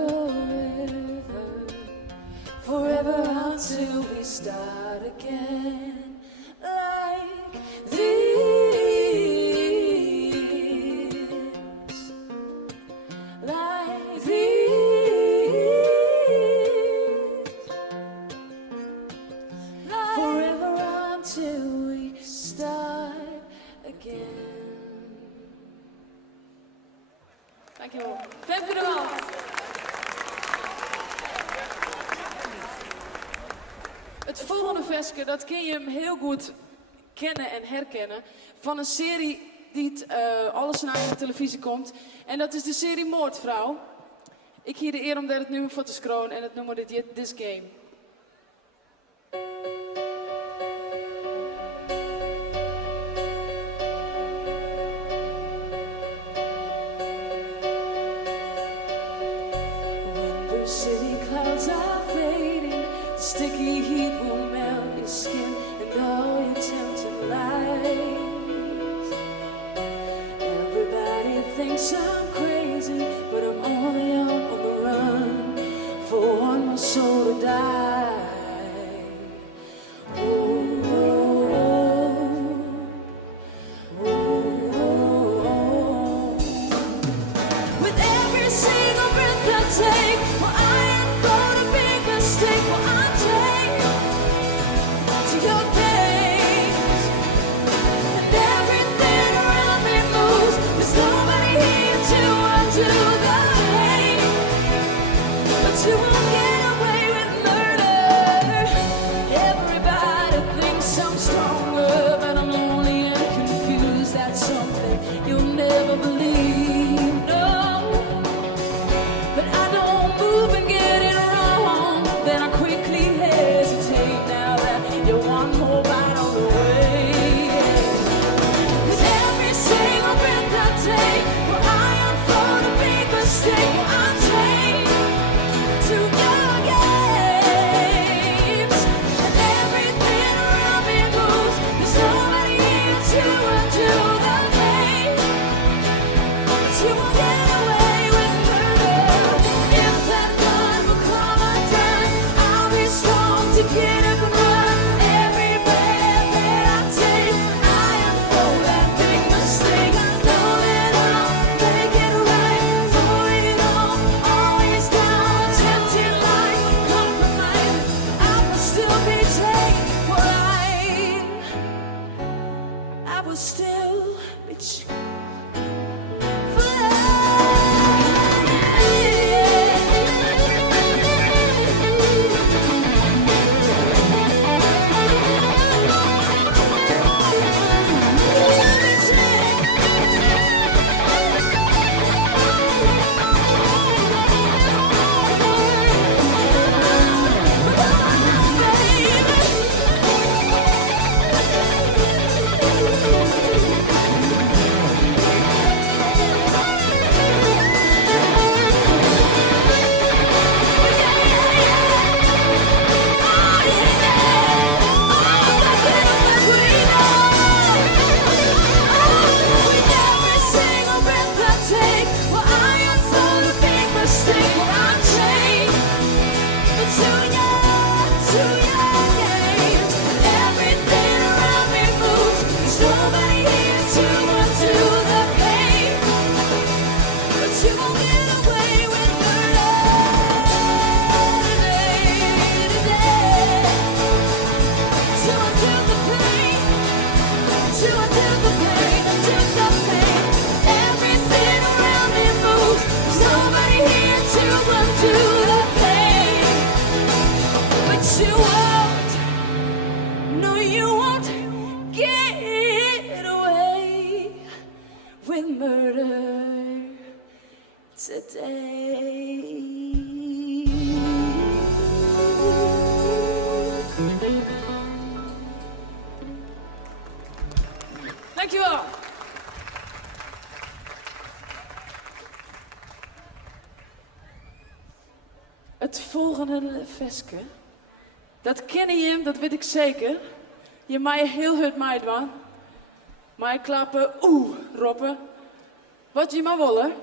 forever until we start again like this, like this, forever until we start again. Dankjewel. Femke de Wal. Het volgende versje, dat kun je hem heel goed kennen en herkennen van een serie die alles naar de televisie komt. En dat is de serie Moordvrouw. Ik hier de eer om daar het nummer voor te scrollen en het nummer is This Game. When city clouds are fading, sticky heat will melt your skin and all your tempting lies. Everybody thinks I'm crazy, but I'm only out on the run for one more soul to die. Ooh, oh, oh, oh, oh. With every single breath I take, well, I am gonna be a mistake. Well, I take to your gaze, and everything around me moves. There's nobody here to undo the pain, but you won't get away with murder. Everybody thinks I'm stronger, but I'm lonely and confused. That's something you'll never believe. No, but I don't move and get it wrong. Then I quickly hesitate now that you're one more bite on the way. With every single breath I take, well, I am for the big mistake. Well, I take to your games, and everything around me moves. There's nobody here to undo the pain, but you won't get away with murder. If that gun will come undone, I'll be strong to get up and run. Every breath that I take, I am for that big mistake. I know that I'll make it right. For it all, always down, tempted like compromise. I will still be taken for I will still be until I took the pain, I took the pain. Everything around me moves. Somebody here to undo the pain. But you won't, no you won't get away with murder today. Dankjewel. Het volgende versje, dat ken je hem, dat weet ik zeker. Je mij heel hard mij doen. Mij klappen, roppen. Wat je maar willen.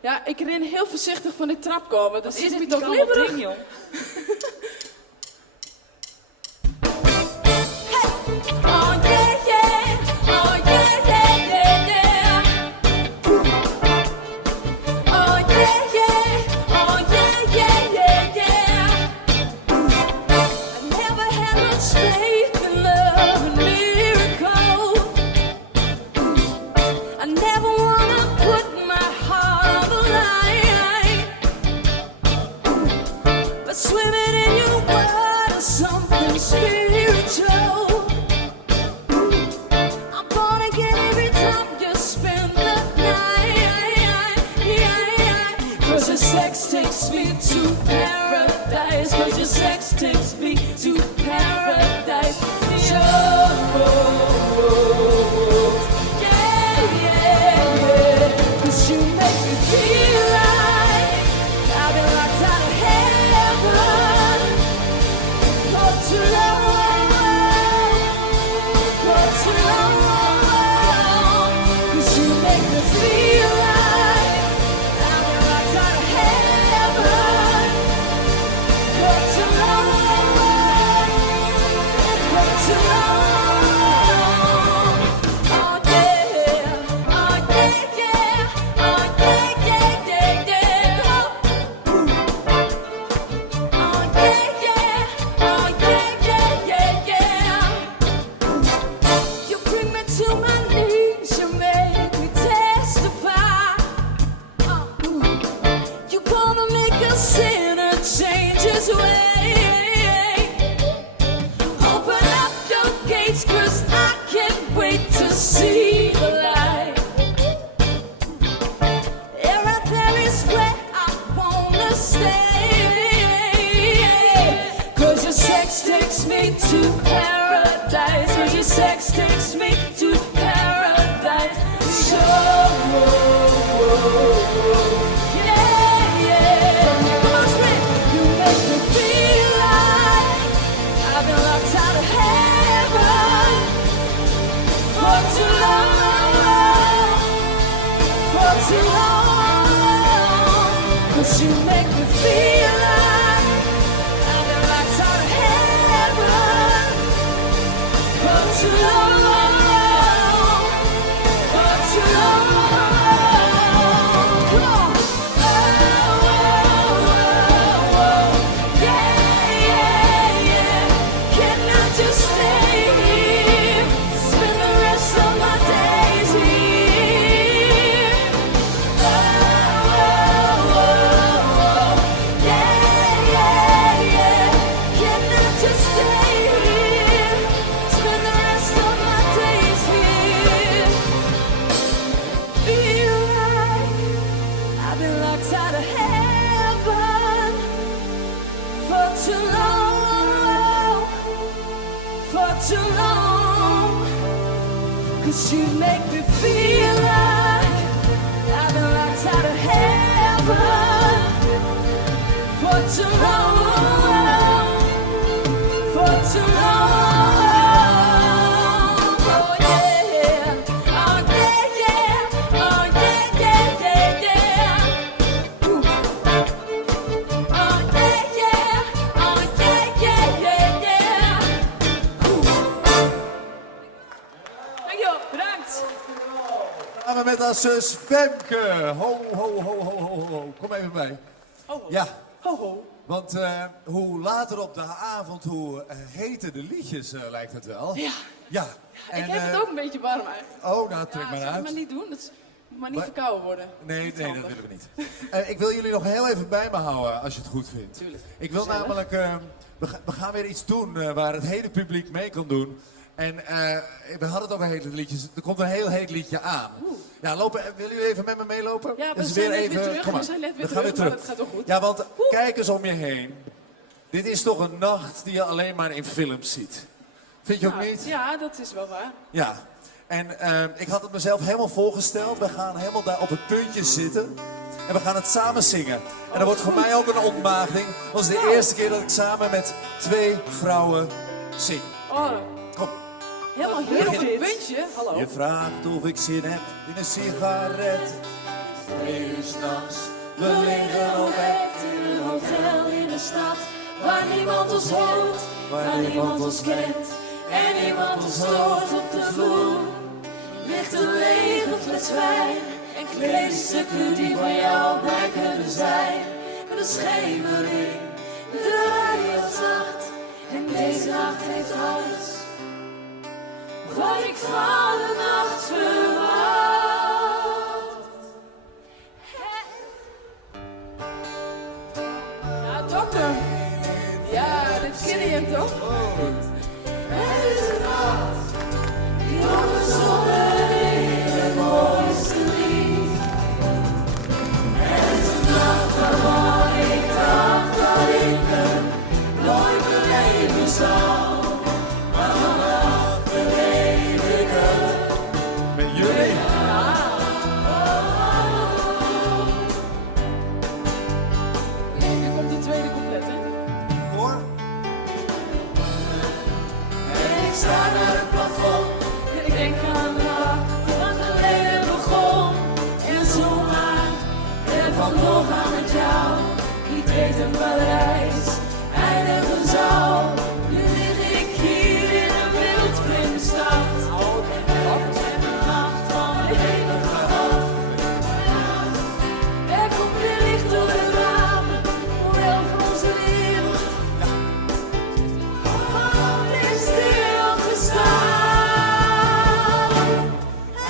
Ja, ik ren heel voorzichtig van die trap komen. Dat is me toch liever. joh. Oh yeah, yeah, oh yeah, yeah, yeah, yeah. Oh yeah, yeah, oh yeah, yeah, yeah, yeah. I never had much faith in love and miracles. I never wanna put my heart on the line. But swimming in your word is something spiritual. I'm born again every time you spend the night. 'Cause your sex takes me to paradise. 'Cause your sex takes me to paradise. Yeah, yeah, yeah. 'Cause you make me feel like I've been locked out of heaven for too long, for too long. 'Cause you make me feel like I've been locked out of heaven for too long, for too long. Oh yeah, oh yeah, yeah, oh yeah, yeah, yeah, yeah. Oh yeah, yeah, oh yeah, yeah, yeah, yeah. You bring me to my knees, you make me testify. You wanna make a sinner change his way. Open up your gates, 'cause I can't wait to see the light. Yeah, right there is where I wanna stay. 'Cause your sex takes me to paradise. 'Cause your sex takes me to paradise. Yeah, yeah. Come on, Smith. You make me feel like I've been locked out of heaven for too long, for too long. 'Cause you make me feel like I've been locked out of heaven for too long, for too long. Come on. Oh, oh, oh, oh. Yeah, yeah, yeah. Can I just stay here? Spend the rest of my days here. Oh, oh, oh, oh. Yeah, yeah, yeah. Can I just stay here? Spend the rest of my days here. Feel like I've been locked out of heaven for too long, for too long. 'Cause you make me feel like I've been locked out of heaven for too long, for too long. Oh yeah, oh yeah, yeah, oh yeah, yeah, yeah, yeah. Ooh. Oh yeah, yeah, oh yeah, yeah, yeah, yeah. Ooh. Dankjewel, bedankt. Gaan we met als Femke. Ho, ho, ho, ho, ho, ho. Kom even bij. Ho, ho. Ja, Ho, ho. Want hoe later op de avond, hoe heter de liedjes lijkt het wel. Ja. Ja. Ik heb het ook een beetje warm eigenlijk. Oh, nou trek maar Zou je uit. maar niet doen. Dat moet maar niet Maar- verkouden worden. Nee, dat handig. willen we niet. Ik wil jullie nog heel even bij me houden, als je het goed vindt. Tuurlijk. Ik wil Gezellig. namelijk, we gaan weer iets doen waar het hele publiek mee kan doen. En we hadden het over hete liedjes. Er komt een heel heet liedje aan. Ja, willen jullie even met me meelopen? Ja, we Dat is zijn net weer terug. kom maar. We zijn net weer gaan terug, maar het gaat wel goed. Ja, want kijk eens om je heen. Dit is toch een nacht die je alleen maar in films ziet. Vind je ook Nou, niet? Ja, dat is wel waar. Ja, en ik had het mezelf helemaal voorgesteld. We gaan helemaal daar op het puntje zitten. En we gaan het samen zingen. En dat wordt voor mij ook een ontmaagding. Dat is de eerste keer dat ik samen met 2 vrouwen zing. Oh, Kom. helemaal hier op het puntje. Hallo. Je vraagt of ik zin heb in een sigaret. 2 uur s'nachts, we liggen op bed. In een hotel in de stad, waar niemand ons hoort, waar niemand ons kent. En niemand ons stoort op de vloer. Ligt een lege fles wijn en kledingstukken die van jou bij kunnen zijn. Met een schemering, de radio zacht. En deze nacht heeft alles wat ik van de nacht verwacht. Ja, dokter. Ja, dit ken je hem toch? Het is een nacht die onbezonnen in het mooiste lied. Het is een nacht waarvan ik dacht dat ik hem nooit beleven zou. Maar vannacht beleef ik het. Met jullie. Nu komt het tweede couplet, hè? Hoor. En ik sta naar het plafond. En ik denk aan de nacht die lang geleden begon. En zong aan. En van nog aan met jou. Niet weten waar de reis eindigen zou. Nu lig ik hier in een wildvreemde stad. En wacht met de nacht van de eeuwige nacht. Er komt weer licht door de ramen. Hoewel voor onze wereld is stilgestaan.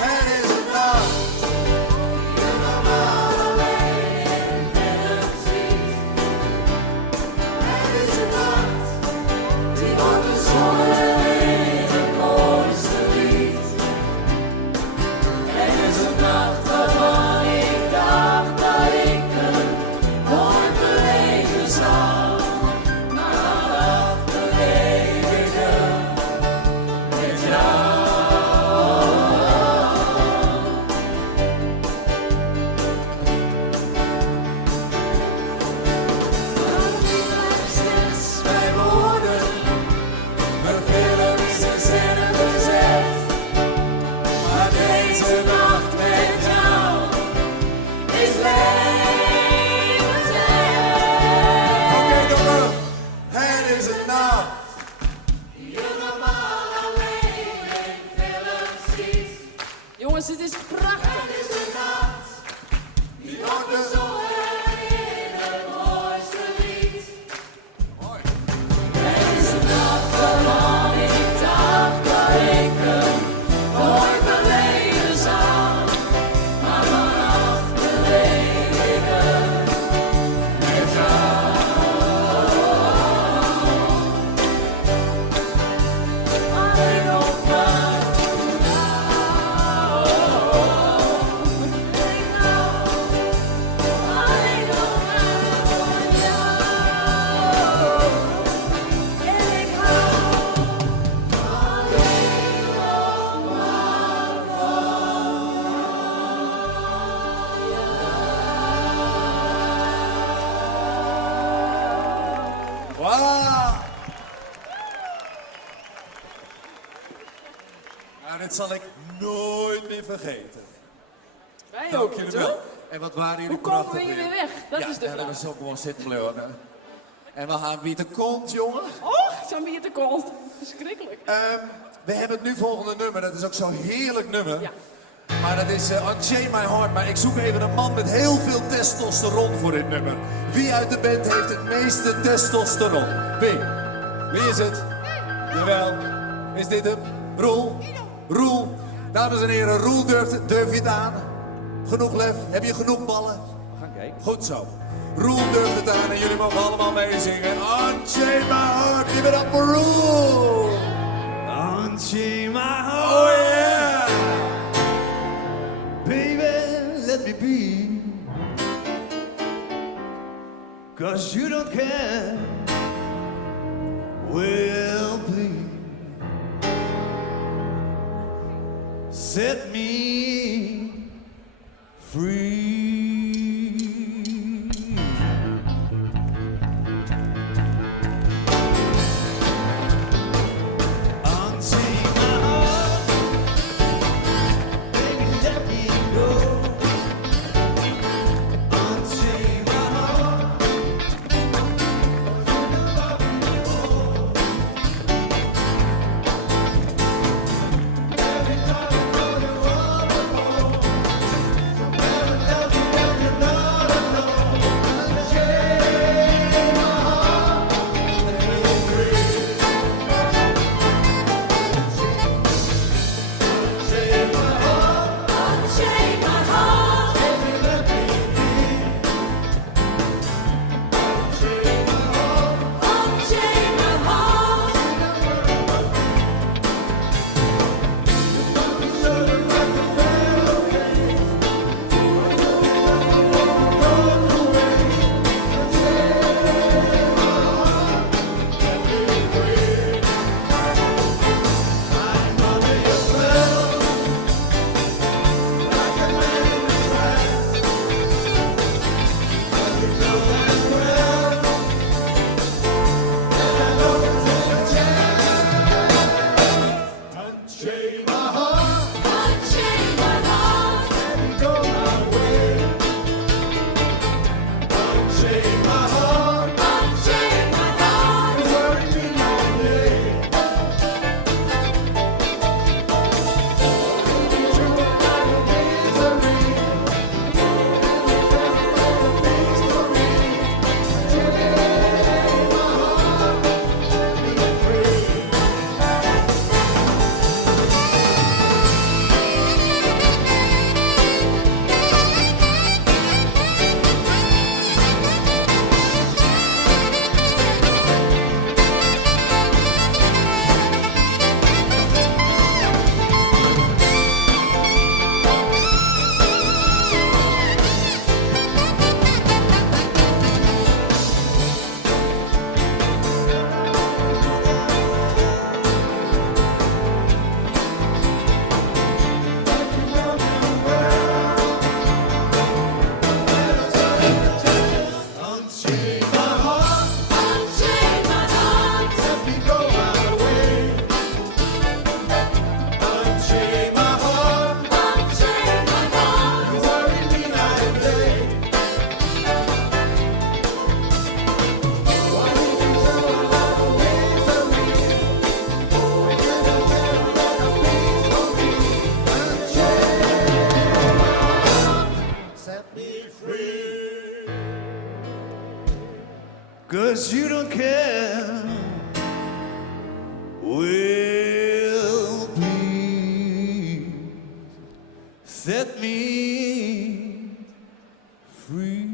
Het is een nacht. Je normaal alleen in film ziet. Het is een nacht die wordt bezongen in het mooiste lied. Het is een nacht waarvan ik dacht dat ik hem nooit beleven zou. Maar vanaf beleef ik hem met jou. Slechts bij woorden, mijn films en zinnen bezet. Maar deze nacht met jou is levensrecht. Oké, jongen. Het is een nacht. Je normaal alleen in films ziet. Jongens, het is prachtig. Het is een nacht die wordt bezongen in het mooiste lied. Het is een nacht waarvan ik dacht dat ik hem nooit beleven zou. Maar vanaf beleef ik hem met jou. Alleen nog maar alleen nog maar van jou. En ik hou alleen nog maar Wauw. Nou, dit zal ik nooit meer vergeten. Wij Dank ook jullie niet, wel. hoor. En wat waren jullie Hoe komen prachtig we hier weer. weer weg? Dat ja, is de ja, dat vraag. is ook gewoon zitten blijven. En we gaan wie te kont, jongen. Och, zijn we hier te koud. Verschrikkelijk. We hebben het nu volgende nummer. Dat is ook zo'n heerlijk nummer. Ja. Maar dat is Unchain My Heart. Maar ik zoek even een man met heel veel testosteron voor dit nummer. Wie uit de band heeft het meeste testosteron? Wie? Wie is het? Jawel. Is dit hem? Roel? Roel. Dames en heren, Roel durf je het aan? Genoeg lef? Heb je genoeg ballen? Gaan kijken. Goed zo. Roel durft het aan en jullie mogen allemaal meezingen. Unchain My Heart. Give it up for Roel. Unchain my heart. Oh yeah. Baby, let me be. 'Cause you don't care. Well, please set me free. Unchain my heart. Baby, let me go. Unchain my heart. Every time I call you on the phone, never tells you that you're not alone. Unchain my heart. Let me free. Unchain my heart. Unchain my heart. Baby, let me be. Unchain my heart. Unchain my heart. Unchain my heart. Unchain my heart. Let me go my way. Unchain my heart. Unchain my heart. Worry me night and day. Unchain my heart. Unchain my heart. Let me go my way. Unchain my heart. Unchain my heart. Worry me night and day. Why do you think so alive and misery? When you don't care about the things for me. Unchain my heart. Set me free. 'Cause you don't care. Will please set me free.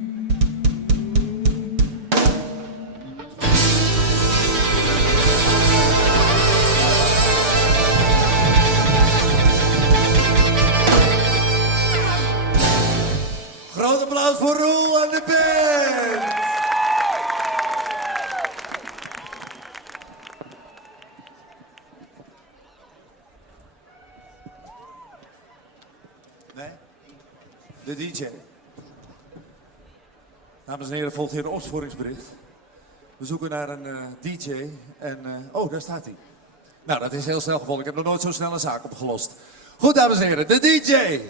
Groot applaus voor Roel en de band. Nee? De DJ. Dames en heren, volgt hier een opsporingsbericht. We zoeken naar een DJ en... oh, daar staat hij. Nou, dat is heel snel gevolgd. Ik heb nog nooit zo snel een zaak opgelost. Goed, dames en heren, de DJ.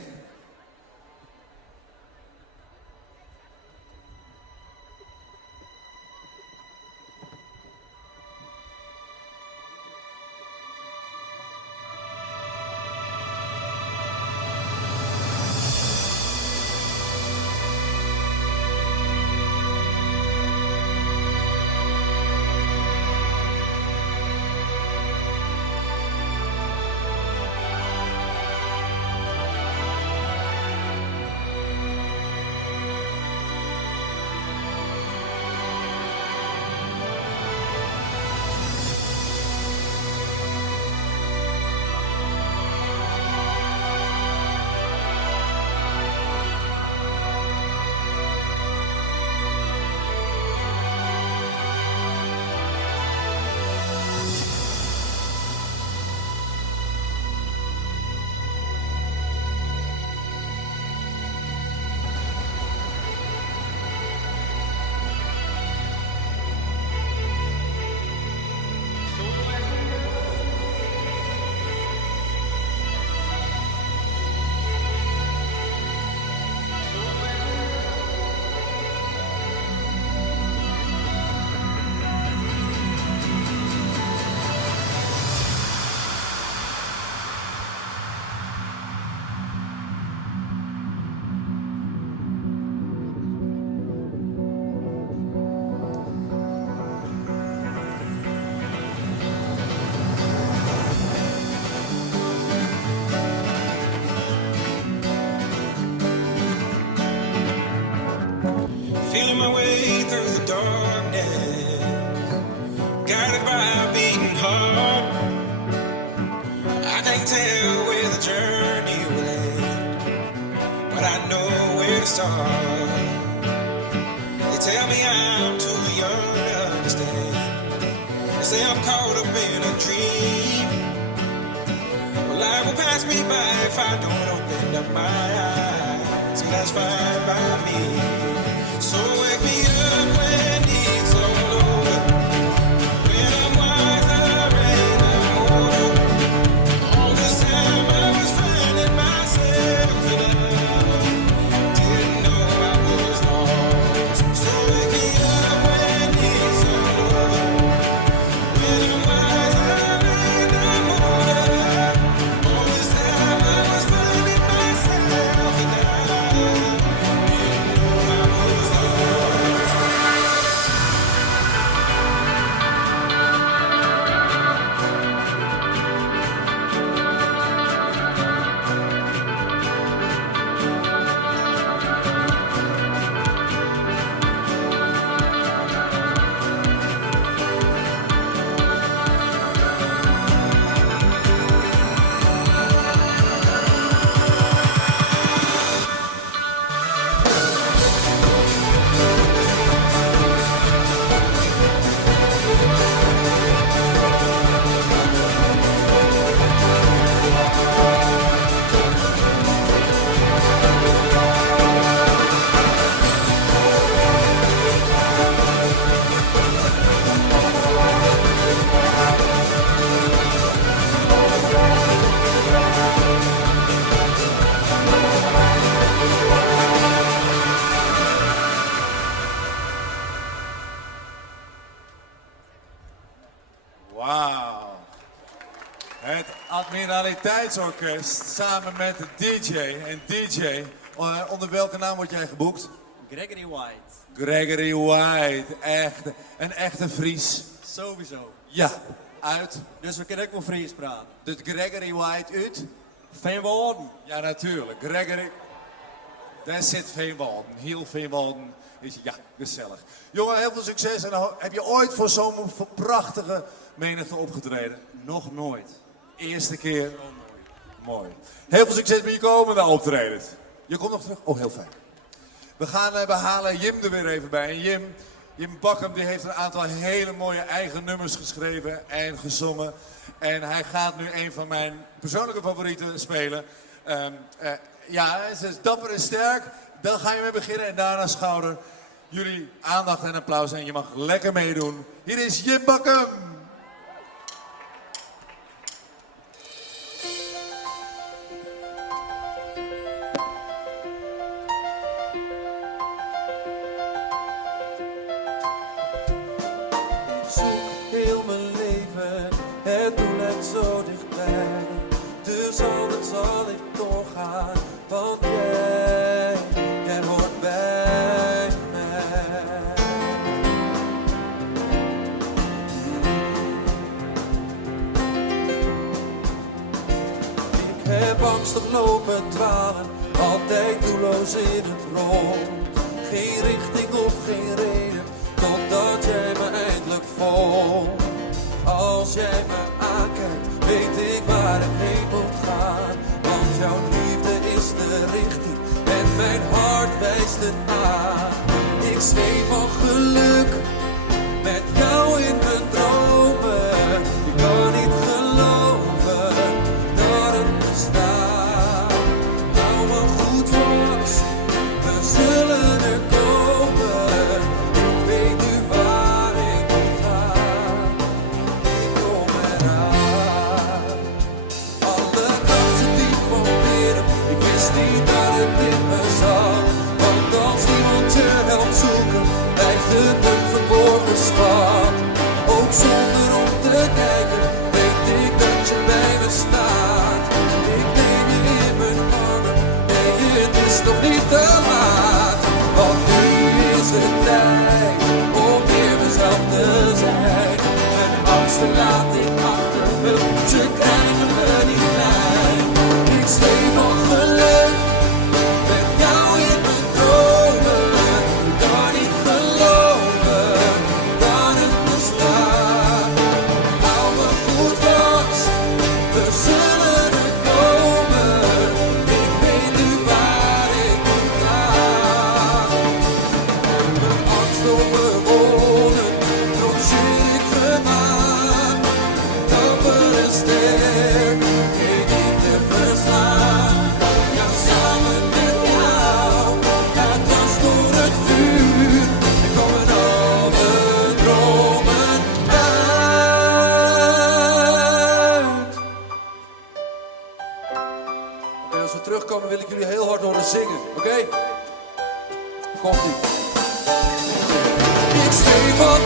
can't tell where the journey will end, but I know where to start. They tell me I'm too young to understand. They say I'm caught up in a dream. Well, life will pass me by if I don't open up my eyes. So that's fine by me. So wake me up when it's all over, when I'm wiser and I'm older. All this time I was finding myself in love, didn't know I was lost. So wake me up when it's all over, when I'm wiser and I'm older. All this time I was finding myself in love, didn't know I was lost. Wauw. Het Admiraliteitsorkest samen met de DJ. En DJ, onder welke naam word jij geboekt? Gregory White. Gregory White, echt, een echte Fries. Sowieso. Ja, uit. Dus we kunnen ook wel Fries praten. Dus Gregory White uit? Veenwoorden. Ja, natuurlijk. Gregory. Daar zit Veenwouden. Heel Veenwouden is, ja, gezellig. Jongen, heel veel succes. En heb je ooit voor zo'n prachtige menigte opgetreden? Nog nooit. Eerste keer? Mooi. Heel veel succes met je komende optredens. Je komt nog terug? Oh, heel fijn. We halen Jim er weer even bij. En Jim Bakkum die heeft een aantal hele mooie eigen nummers geschreven en gezongen. En hij gaat nu een van mijn persoonlijke favorieten spelen. Ja, ze is dapper en sterk. Dan ga je mee beginnen en daarna schouder. Jullie aandacht en applaus en je mag lekker meedoen. Hier is Jim Bakkum. Ik zoek heel mijn leven, het doel lijkt zo dichtbij. Dus altijd zal ik doorgaan, want jij hoort bij mij. Ik heb angstig lopen dwalen, altijd doelloos in het rond. Geen richting of geen reden, totdat jij me eindelijk vond. Als jij me aankijkt, weet ik waar ik heen moet gaan. Want jouw liefde is de richting en mijn hart wijst het aan. Ik zweef van geluk, met jou in mijn dromen. Ik kan niet geloven dat het bestaat. Hou me goed vast, we zullen er komen. Ik weet nu waar ik moet gaan. Ik kom eraan. Alle kansen die van binnen, ik wist niet dat het in me zat. Want als iemand je helpt zoeken, blijft het een verborgen schat. Ook zonder om te kijken, weet ik dat je bij me staat. Ik neem je in mijn armen, nee het is nog niet te laat. Want nu is het tijd om weer mezelf te zijn. Mijn angsten laat ik achter me, ze krijgen me niet klein. Ik zweef van geluk, met jou in mijn dromen. Ik kan niet geloven dat het bestaat. Hou me goed vast, we zullen er als we terugkomen wil ik jullie heel hard horen zingen, oké? Komt-ie. Ik zweef op.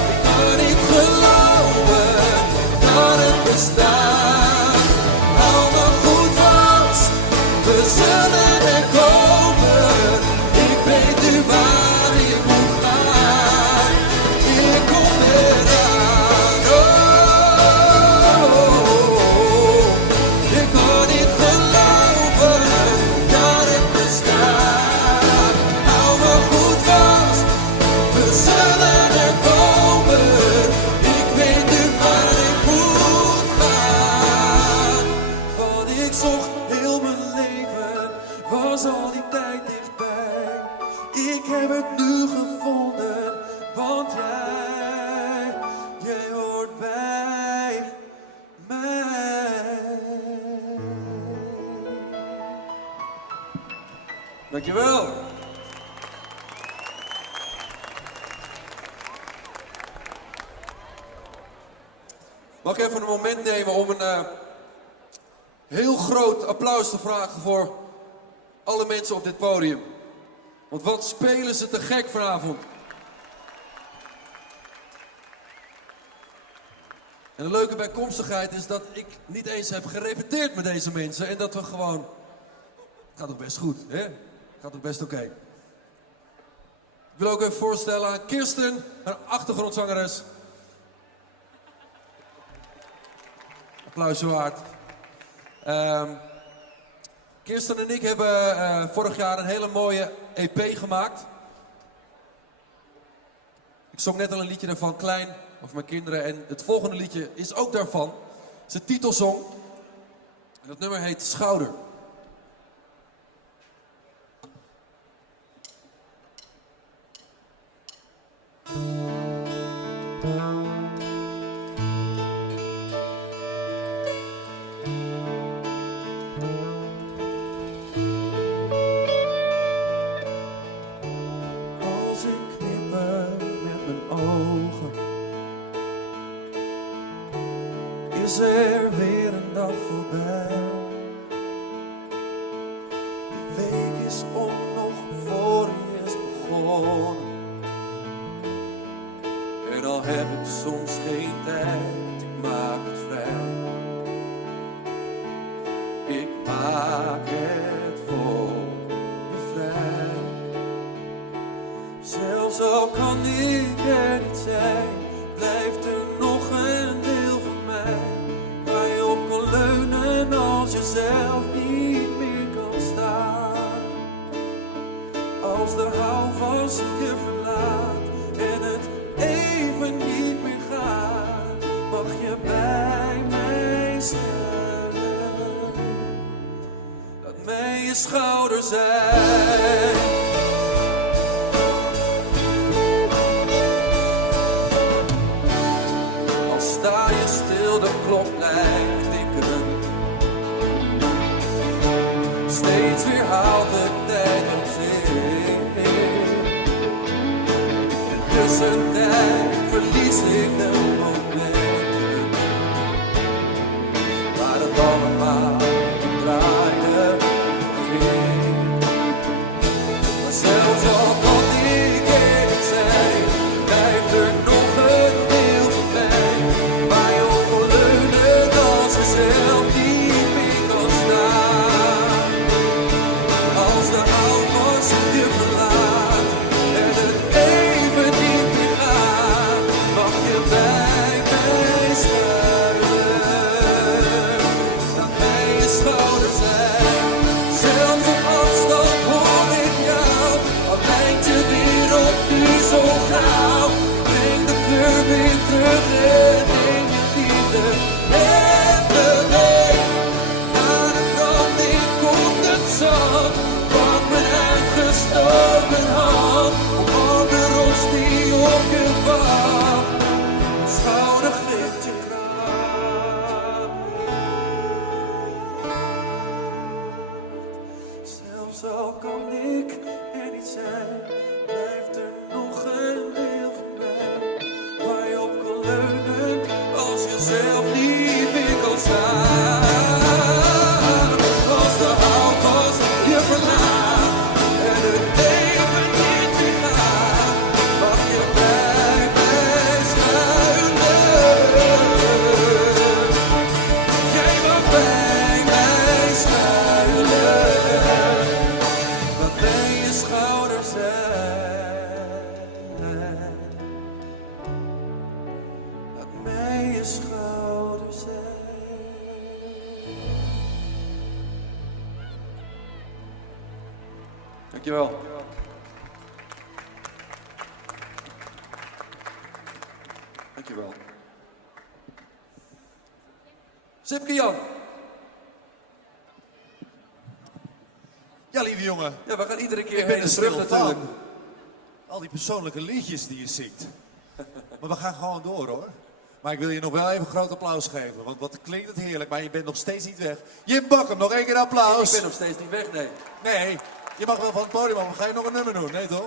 Ik kan niet geloven dat het bestaat. Hou me goed vast, we zullen er komen. Ik weet nu waar ik moet gaan. Ik kom eraan. Oh, ik kan niet geloven dat het bestaat. Hou me goed vast, we zullen er komen. Ik weet nu waar ik moet gaan. Wat ik zocht heel mijn leven was al die tijd dichtbij. Ik heb het nu gevonden, want jij hoort bij mij. Dankjewel. Mag ik even een moment nemen om een heel groot applaus te vragen voor alle mensen op dit podium. Want wat spelen ze te gek vanavond. En de leuke bijkomstigheid is dat ik niet eens heb gerepeteerd met deze mensen. En dat we gewoon... Het gaat toch best goed, hè? Het gaat toch best oké. Ik wil ook even voorstellen aan Kirsten, haar achtergrondzangeres. Applaus waard. Kirsten en ik hebben vorig jaar een hele mooie EP gemaakt. Ik zong net al een liedje daarvan, Klein, over mijn kinderen. En het volgende liedje is ook daarvan. Het is de titelsong. En dat nummer heet Schouder. Als ik knipper met mijn ogen, is er weer een dag voorbij. De week is om nog voor hij is begonnen. En al heb ik soms geen tijd, ik maak het vrij. Ik maak het voor je vrij. Zelfs al kan ik er niet zijn, blijft er nog een deel van mij waar je op kan leunen als je zelf niet meer kan staan. Als de houvast je verlaat en het even niet meer gaat, mag je bij mij schuilen. Laat mij je schouder zijn. Sta je stil, de klok blijft tikken. Steeds weer haalt de tijd op zich. En tussentijd verlies ik de momenten waar het allemaal draaien ging. Maar zelfs al kan ik er niet zijn, blijft er nog een deel van mij waar je op kon leunen als Dankjewel. Dankjewel. Sipke Jan. Ja, lieve jongen. Ja, we gaan iedere keer Ik ben heen een en terug stil natuurlijk. fan. Al die persoonlijke liedjes die je zingt. Maar we gaan gewoon door hoor. Maar ik wil je nog wel even een groot applaus geven. Want wat klinkt het heerlijk, maar je bent nog steeds niet weg. Jim Bakkum, nog één keer applaus. Ik ben nog steeds niet weg, nee. Nee, je mag wel van het podium af, maar ga je nog een nummer doen? Nee toch?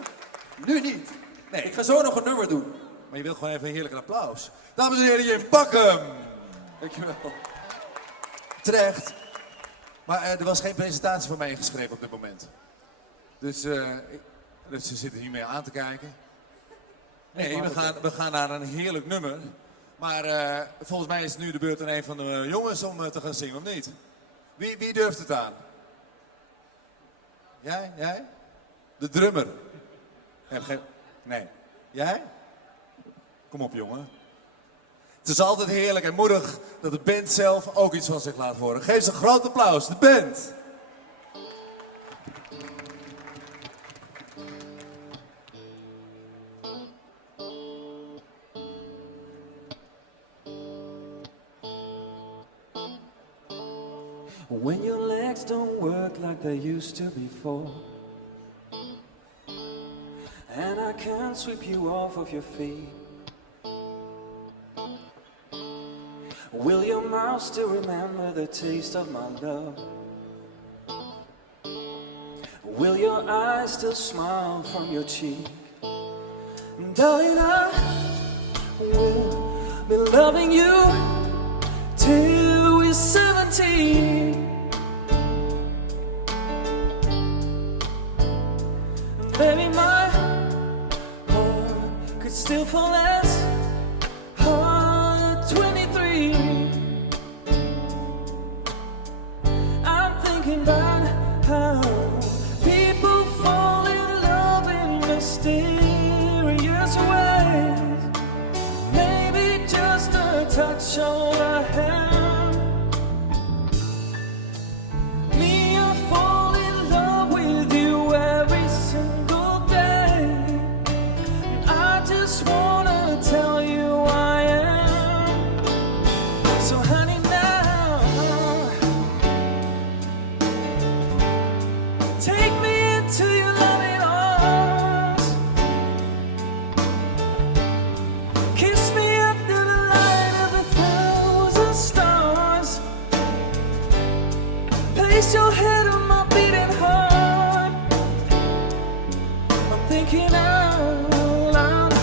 Nu niet. Nee. Ik ga zo nog een nummer doen. Maar je wilt gewoon even een heerlijk applaus. Dames en heren, Jim Bakkum. Dankjewel. Terecht. Maar er was geen presentatie voor mij ingeschreven op dit moment. Dus ze zitten hier mee aan te kijken. Nee, we gaan naar een heerlijk nummer. Maar volgens mij is het nu de beurt aan een van de jongens om te gaan zingen, of niet? Wie durft het aan? Jij? Jij? De drummer. Nee. Jij? Kom op, jongen. Het is altijd heerlijk en moedig dat de band zelf ook iets van zich laat horen. Geef ze een groot applaus, de band. When your legs don't work like they used to before, and I can't sweep you off of your feet, will your mouth still remember the taste of my love? Will your eyes still smile from your cheek? Darling, I will be loving you till we're 17. Baby, my heart could still fall as hard at 23. I'm thinking about how people fall in love in mysterious ways. Maybe just a touch of a hand. Me, I fall in love with you every single day. And I just wanna tell you I am. So honey, now take me into your loving arms. Kiss me under the light of 1,000 stars. Place your head on my beating heart. I'm thinking out loud.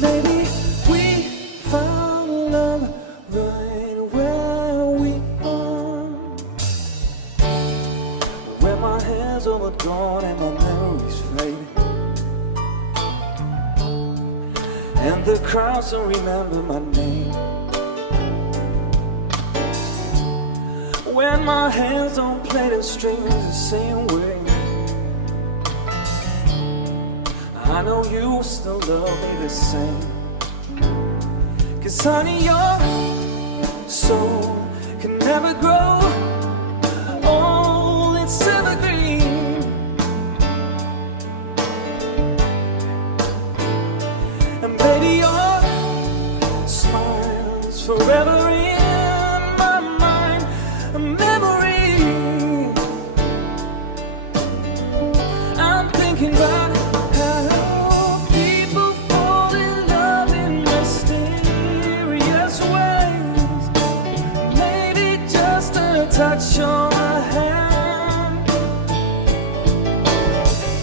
Maybe we found love right where we are. When my hands overdrawn and my memories fade, and the crowds don't remember my name. When my hands don't play the strings the same way, I know you still love me the same. 'Cause honey, your soul can never grow old, it's evergreen. And baby, your smile's forever in my mind, a memory. I'm thinking about how people fall in love in mysterious ways. Maybe just a touch on my hand.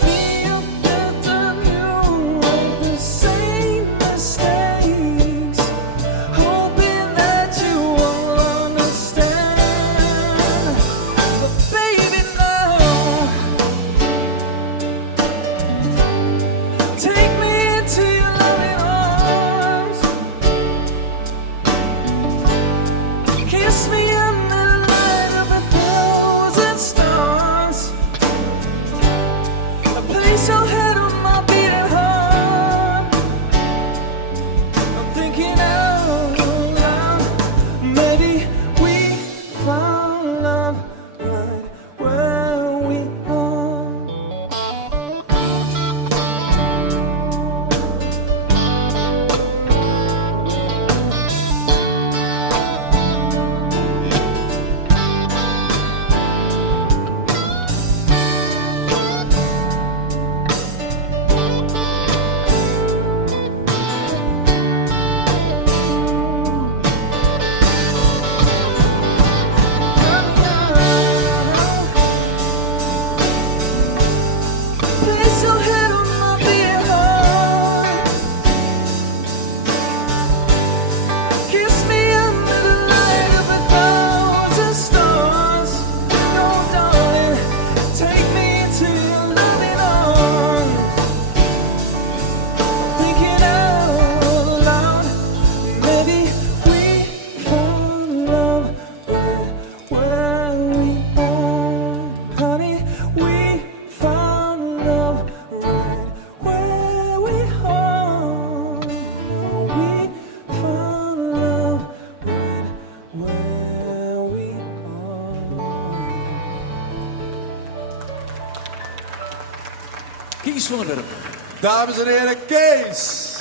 Me, you built a new way, the same mistakes, hoping that you will understand. But baby, now take me into your loving arms. Kiss me under the light of 1,000 stars. Place your head on my beating heart. I'm thinking out loud. Maybe we found love right where we are. Kees van den Berg. Dames en heren, Kees.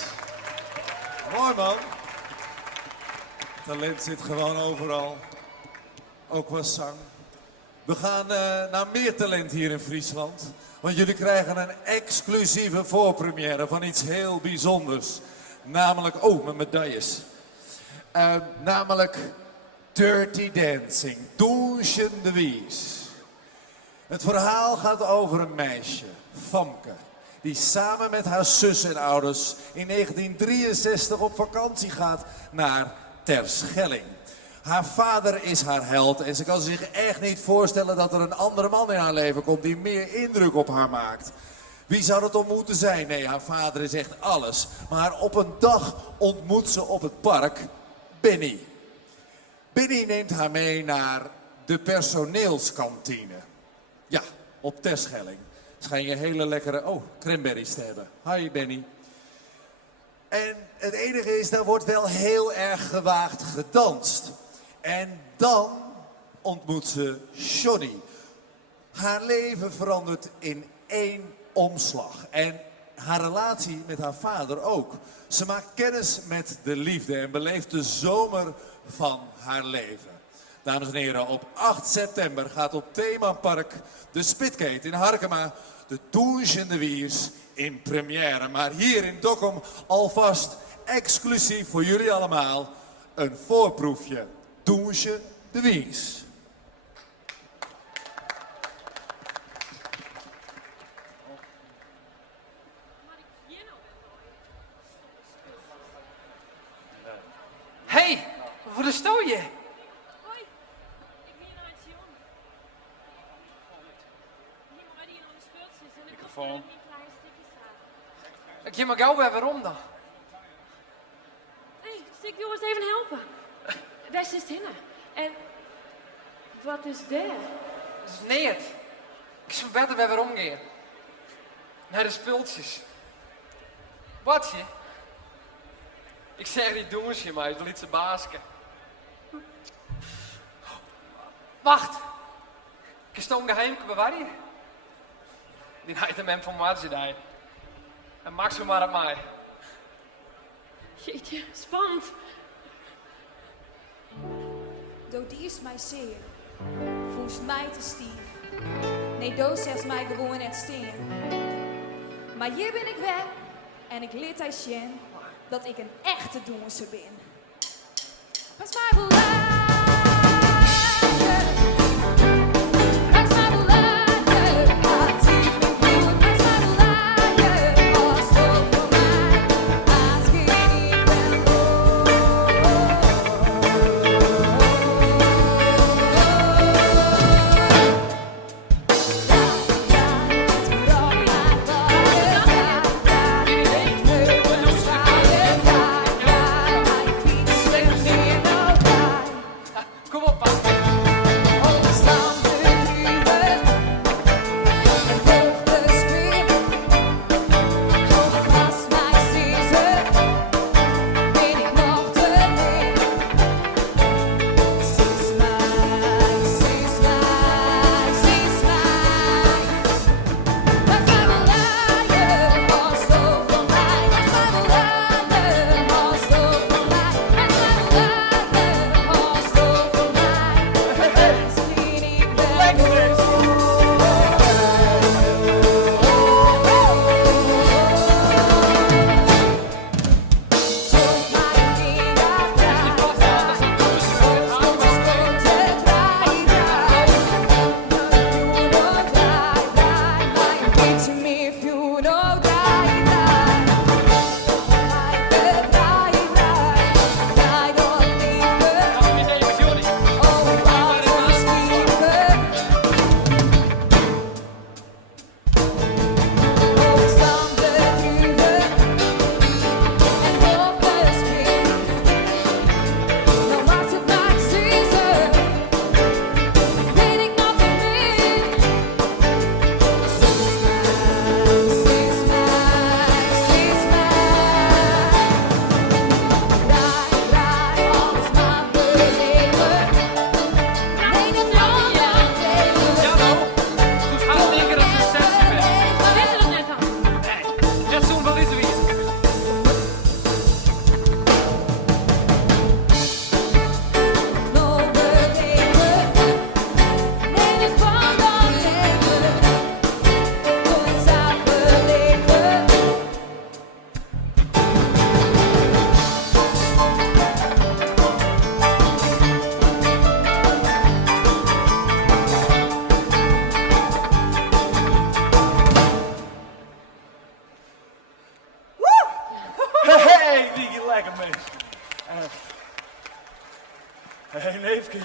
Mooi man. Talent zit gewoon overal. Ook qua zang. We gaan naar meer talent hier in Friesland. Want jullie krijgen een exclusieve voorpremière van iets heel bijzonders. Namelijk, oh, mijn medailles. Namelijk Dirty Dancing. Doensje de Wies. Het verhaal gaat over een meisje, Famke, die samen met haar zus en ouders in 1963 op vakantie gaat naar Terschelling. Haar vader is haar held en ze kan zich echt niet voorstellen dat er een andere man in haar leven komt die meer indruk op haar maakt. Wie zou dat om moeten zijn? Nee, haar vader is echt alles. Maar op een dag ontmoet ze op het park Benny. Benny neemt haar mee naar de personeelskantine. Ja, op Terschelling. Schijn je hele lekkere, cranberries te hebben. Hi Benny. En het enige is, daar wordt wel heel erg gewaagd gedanst. En dan ontmoet ze Johnny. Haar leven verandert in één omslag. En haar relatie met haar vader ook. Ze maakt kennis met de liefde en beleeft de zomer van haar leven. Dames en heren, op 8 september gaat op Themapark de Spitgate in Harkema de Doensje de Wies in première. Maar hier in Dokkum alvast exclusief voor jullie allemaal een voorproefje. Doensje de Wies. Hey, waar sto je? Hoi, ik ben naar het Sion. Hier maar die aan de speeltjes en ik hoop dat ik niet kleine stukjes sta. Ik je maar gauw weer waarom dan? Hé, stik jongens even helpen. Daar zit hinnen. En wat is daar? Dat is niet. Ik zou beter weer waarom gaan. Naar de speeltjes. Wat je? Ik zeg niet doen ze, maar ik wil iets basken. Wacht. Ik sta een geheim bewaren. Die heet de man van Marzijdij. En maak ze maar op mij. Jeetje, spannend. Doe die is mij zeer. Voels mij te stief. Nee, dood zegt mij gewoon net steen. Maar hier ben ik weg. En ik leer hij zien dat ik een echte doense ben. Pas mij wel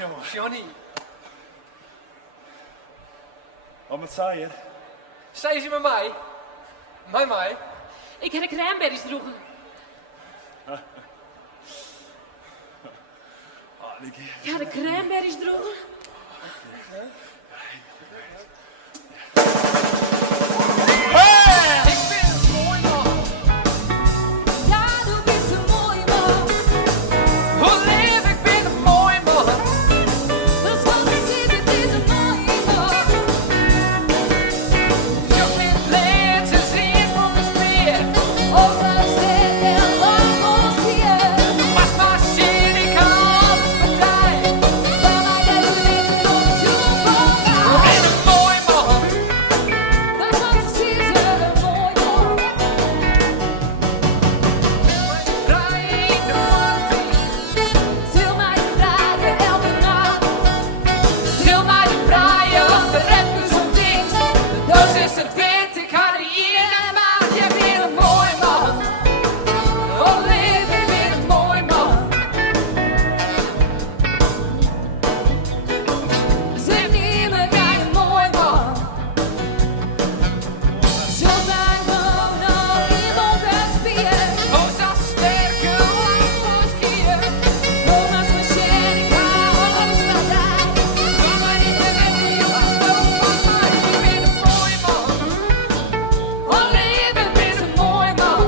jongen. Johnny. Wat zei je? Zei ze met mij? Mij? Ik heb de cranberries droegen. Ik had de cranberries droegen. Ik ben een mooi man. Ja, du bist een mooi man. Hoe leef ik ben een mooi man. Dat is wat ik zie, dit is een mooi man. Je bent blij te zien van de spier. Als een ster en lang als hier. Was maar zin, ik kan alles partij. Waar mij jij weet, komt je van Ik ben een mooi man. dat is wat ik zie, dit is een mooi man. Draai in de party. Stil mij te vragen elke nacht. Stil mij te draaien, de rapjes op dienst. Dus is het wit, ik ga er hier naar maat. Je bent een mooi man. Oh, lief, ik ben een mooi man. Zeg niet meer bij een mooi man. Zo lang gewoon nog iemand het spier. Oh, zo sterke lang voor skiën. Kom als mijn shit, ik hou alles van mij. Van mij niet te weten, je was doof van mij. Ik ben een mooi man. Oh, lief, ik ben een mooi man.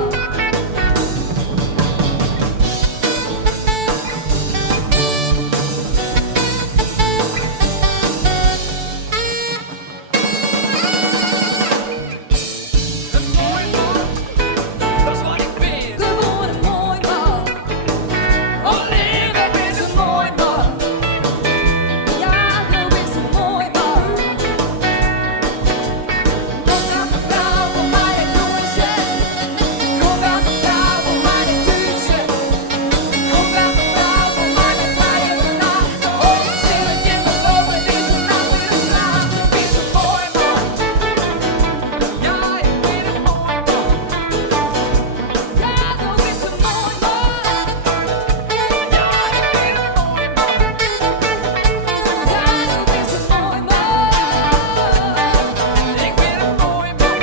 Een mooi man, dat is wat ik ben. Gewoon een mooi man. Oh, lief, ik ben Is een mooi man. Ja, du bist een mooi man. Kom naar de vrouw voor mij het douche. Kom naar de vrouw voor mij het douche. Kom naar de vrouw voor mij het vrije vannacht. Oh, ik zie het je me over deze nacht in de straat. Du bist een mooi man. Ja, ik ben een mooi man. Ja, du bist een mooi man. Ja, ik ben een mooi man. Ja, du bist een mooi man. Ik ben een mooi man.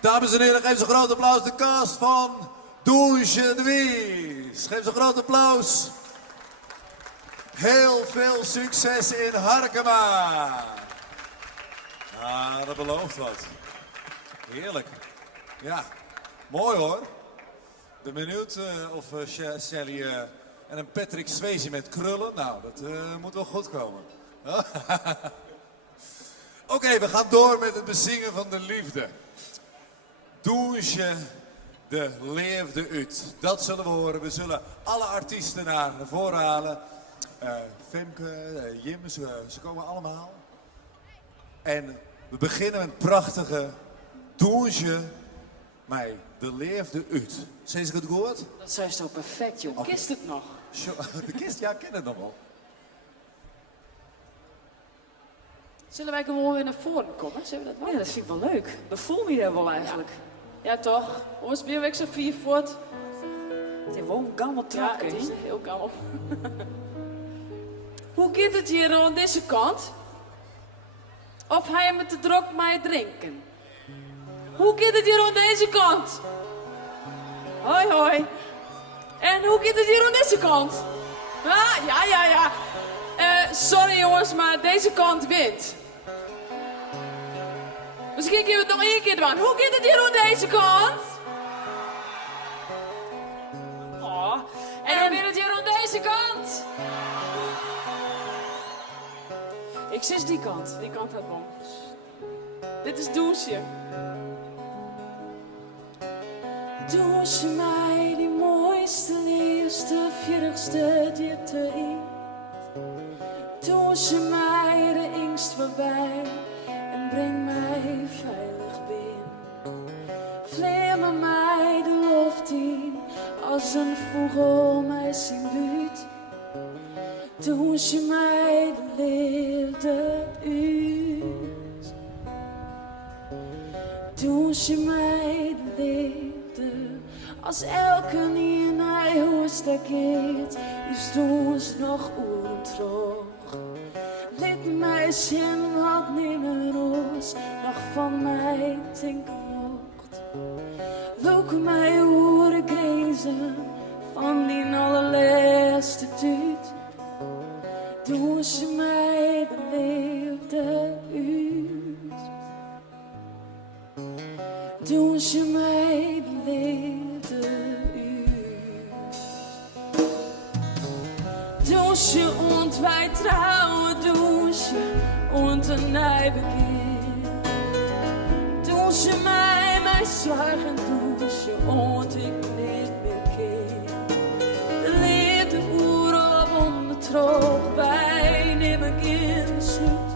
Dames en heren, geef ze een groot applaus. De cast van Douche de Wies. Geef ze een groot applaus. Heel veel succes in Harkema. Ah, dat belooft wat. Heerlijk. Ja, mooi hoor. Ben benieuwd of Shelly en een Patrick Swayze met krullen. Nou, dat moet wel goed komen. Oké, we gaan door met het bezingen van de liefde. Douche de leefde uit. Dat zullen we horen. We zullen alle artiesten naar voren halen. Femke, Jim, ze komen allemaal. En we beginnen met prachtige Douche mij de leefde uit. Zijn ze het goed? Dat zei zo perfect, joh. Oké. Kist het nog? De kist, ja, ik ken het nog wel. Zullen wij gewoon weer naar voren komen? Zullen we dat wel? Ja, dat vind ik wel leuk. Dat voel me daar wel eigenlijk. Ja, toch? Ons ben ik zo 4 voort. Het is wel een gammel Ja, trapje. het is heel kalm. Hoe gaat het hier aan deze kant? Of ga je met de drok mij drinken? Hoe gaat het hier aan deze kant? Hoi, hoi. En hoe gaat het hier aan deze kant? Ah, ja. Sorry jongens, maar deze kant wint. Misschien kunnen we het nog 1 keer doen. Hoe gaat het hier aan deze kant? Oh, en hoe gaat het hier aan deze kant? Ik zit die kant. Die kant had bon. Dit is douche. Douche mij die mooiste, liefste, vierigste diepte in. Douche mij de angst voorbij en breng mij veilig binnen. Vleer mij de lucht in als een vogel mij zien buurt. Douche mij de liefde uit. Toen ze mij de liefde, als elke nie naar huis dat gaat, is toen ze nog oren terug. Liet mij zien wat nimmer ons nog van mij denken mocht. Look mij horen grenzen van die allerlaatste tijd. Toen ze mij de liefde uit. Toen ze mij de liefde uit. Toen ze und wij trouwen, toen ze und een nieuw begin. Toen ze mij zorgen, toen ze und ik niet meer ken. De liefde oer op onbetroog, bij nimmer geen besluit.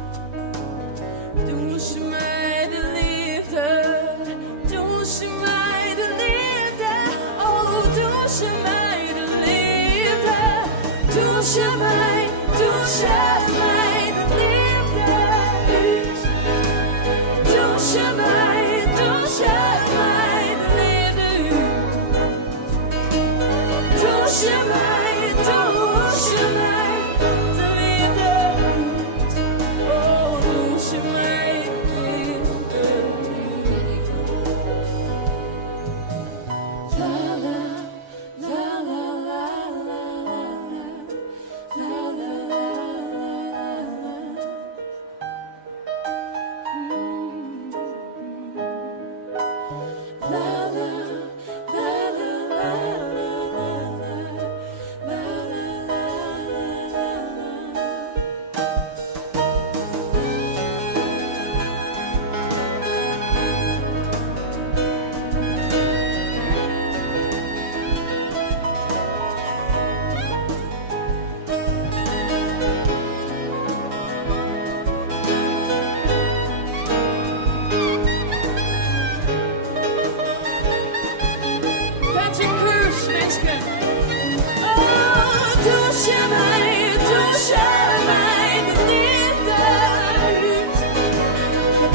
Toen ze mij de liefde, toen ze mij de liefde, oh toen ze mij de liefde, toen ze mij de liefde uit. Toen ze mij de liefde uit. Toen ze mij de liefde uit. Oh, toen ze mij de liefde uit. La la, la la la la la, la la la la la. La la, la la la la la, la la la la la. Dat je kus, mensen. Oh, doe ze mij de liefde uit.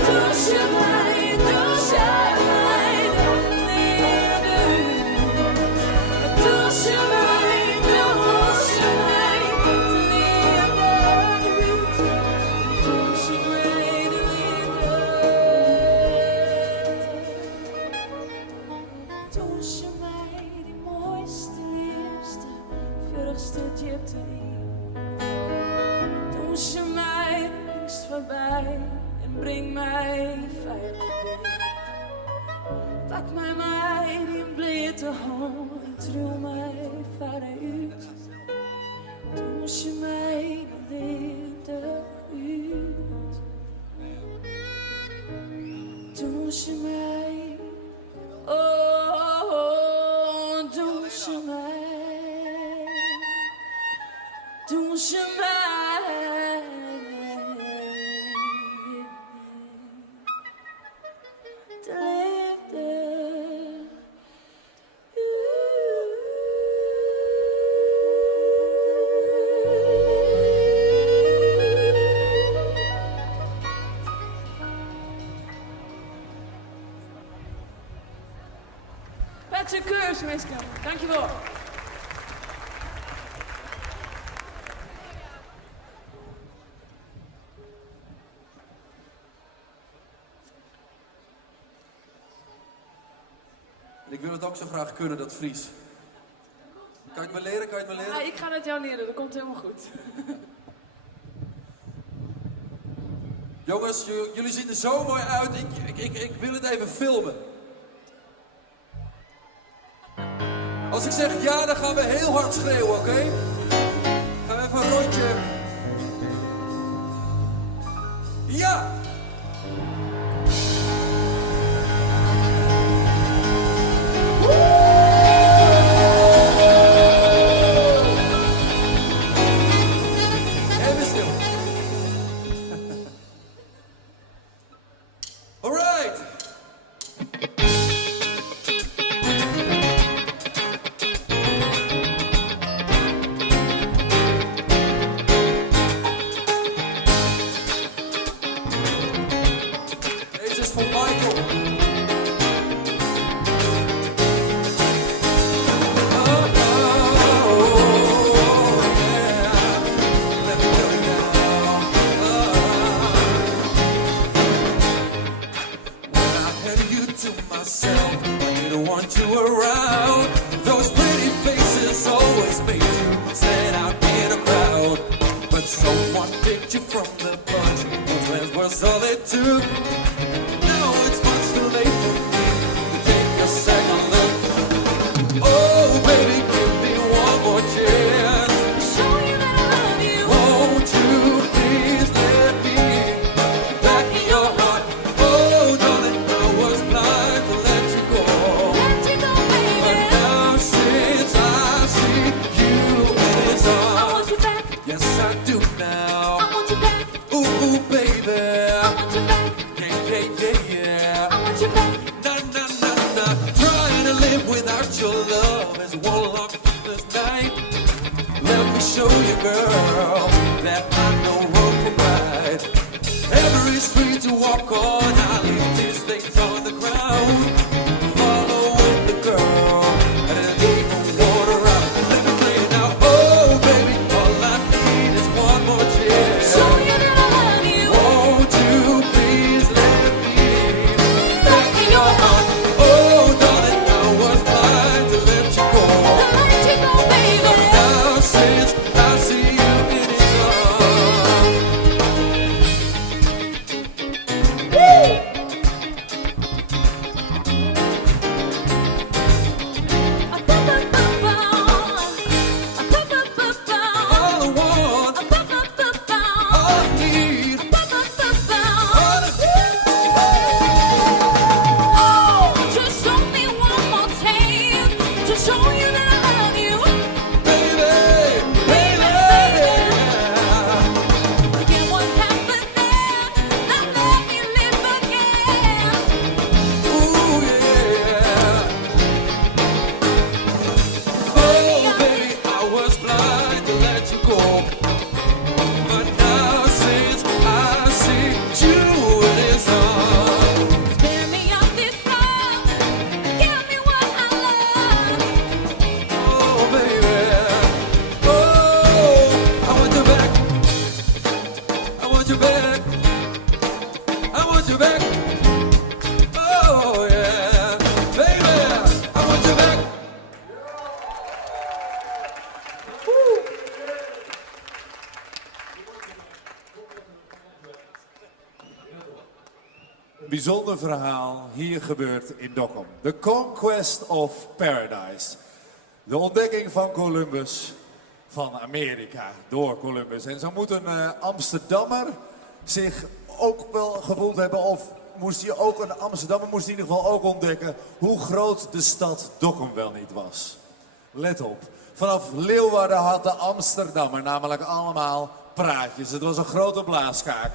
Doe ze mij de liefde uit. Doe ze mij de liefde uit. Doe ze mij de liefde uit. Toen ze mij die mooiste, liefste, vurigste gypterie. Toen ze mij links voorbij en breng mij veilig binnen. Pak mij die blete hand en trouw mij verder uit. Toen ze mij de liefde uit. Toen ze mij, oh, toen ze mij, toen ze mij de liefde Petje Keurs, mensen. Dankjewel. En ik wil het ook zo graag kunnen, dat Fries. Kan je het me leren? Ja, ik ga het jou leren, dat komt helemaal goed. Jongens, jullie zien er zo mooi uit. Ik wil het even filmen. Als ik zeg ja, dan gaan we heel hard schreeuwen, oké? Gaan we even een rondje. Ja! Even stil. All right. Deze is voor Michael. myself. I didn't want you around. Those pretty faces always made you stand out in a crowd. But someone picked you from the bunch. Those friends was all it took. Now it's much too late for me to take a second look. Oh, baby, give me one more chance. Show you that I love you. Won't you please let me back in your heart? Oh, darling, I was blind to let you go. Let you go, baby. But now since I see you, it's I on. want you back. Yes, I do now. I want you back. Ooh, baby. I want you back. Yeah, yeah, yeah, yeah. I want you back. Nah, nah, nah, nah. Trying to live without your love is one long this night. Let me show you, girl, that I know road for ride. Every street you walk on, I leave these things on the ground. Following the girl, and it ain't no water around. Let me play it now. Oh, baby, all I need is one more chance. Show you that I love you. Won't you please let me back in your heart? Oh, darling, I was blind to let you go. Let you go, baby. But now since I see you, it is on. All I want, all I need, all I Just show me one more chance to show you that I love you. Forget what happened then. Now let me live again. Oh, baby, I was blind to let you go. But now since I see you, it is on. Spare me of this love. Give me what I love. Oh, baby. Oh, I want you back. I want you back. I want you back. Oh, yeah. Baby, I want you back. Bijzonder verhaal hier gebeurt in Dokkum. The Conquest of Paradise. De ontdekking van Columbus van Amerika door Columbus. En zo moet een Amsterdammer zich ook wel gevoeld hebben, of moest hij ook een Amsterdammer moest in ieder geval ook ontdekken hoe groot de stad Dokkum wel niet was. Let op. Vanaf Leeuwarden had de Amsterdammer namelijk allemaal praatjes. Het was een grote blaaskaak.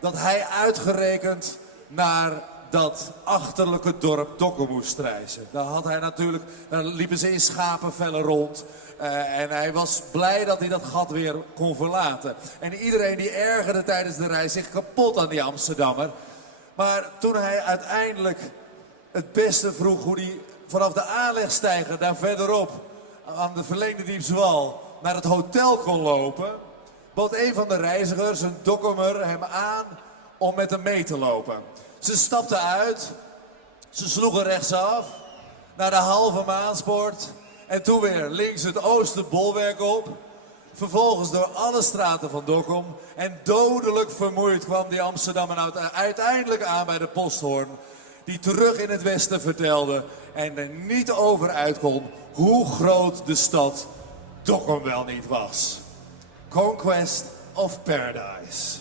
Dat hij uitgerekend naar dat achterlijke dorp Dokkum moest reizen. Daar liepen ze in schapenvellen rond. En hij was blij dat hij dat gat weer kon verlaten. En iedereen die ergerde tijdens de reis zich kapot aan die Amsterdammer. Maar toen hij uiteindelijk het beste vroeg hoe hij vanaf de aanlegsteiger daar verderop aan de verlengde Diepswal naar het hotel kon lopen, bood een van de reizigers, een Dokkumer, hem aan om met hem mee te lopen. Ze stapten uit, ze sloegen rechtsaf naar de halve maanspoort en toen weer links het Oosterbolwerk op. Vervolgens door alle straten van Dokkum en dodelijk vermoeid kwam die Amsterdammer uiteindelijk aan bij de posthoorn, die terug in het westen vertelde en er niet over uit kon hoe groot de stad Dokkum wel niet was. Conquest of Paradise.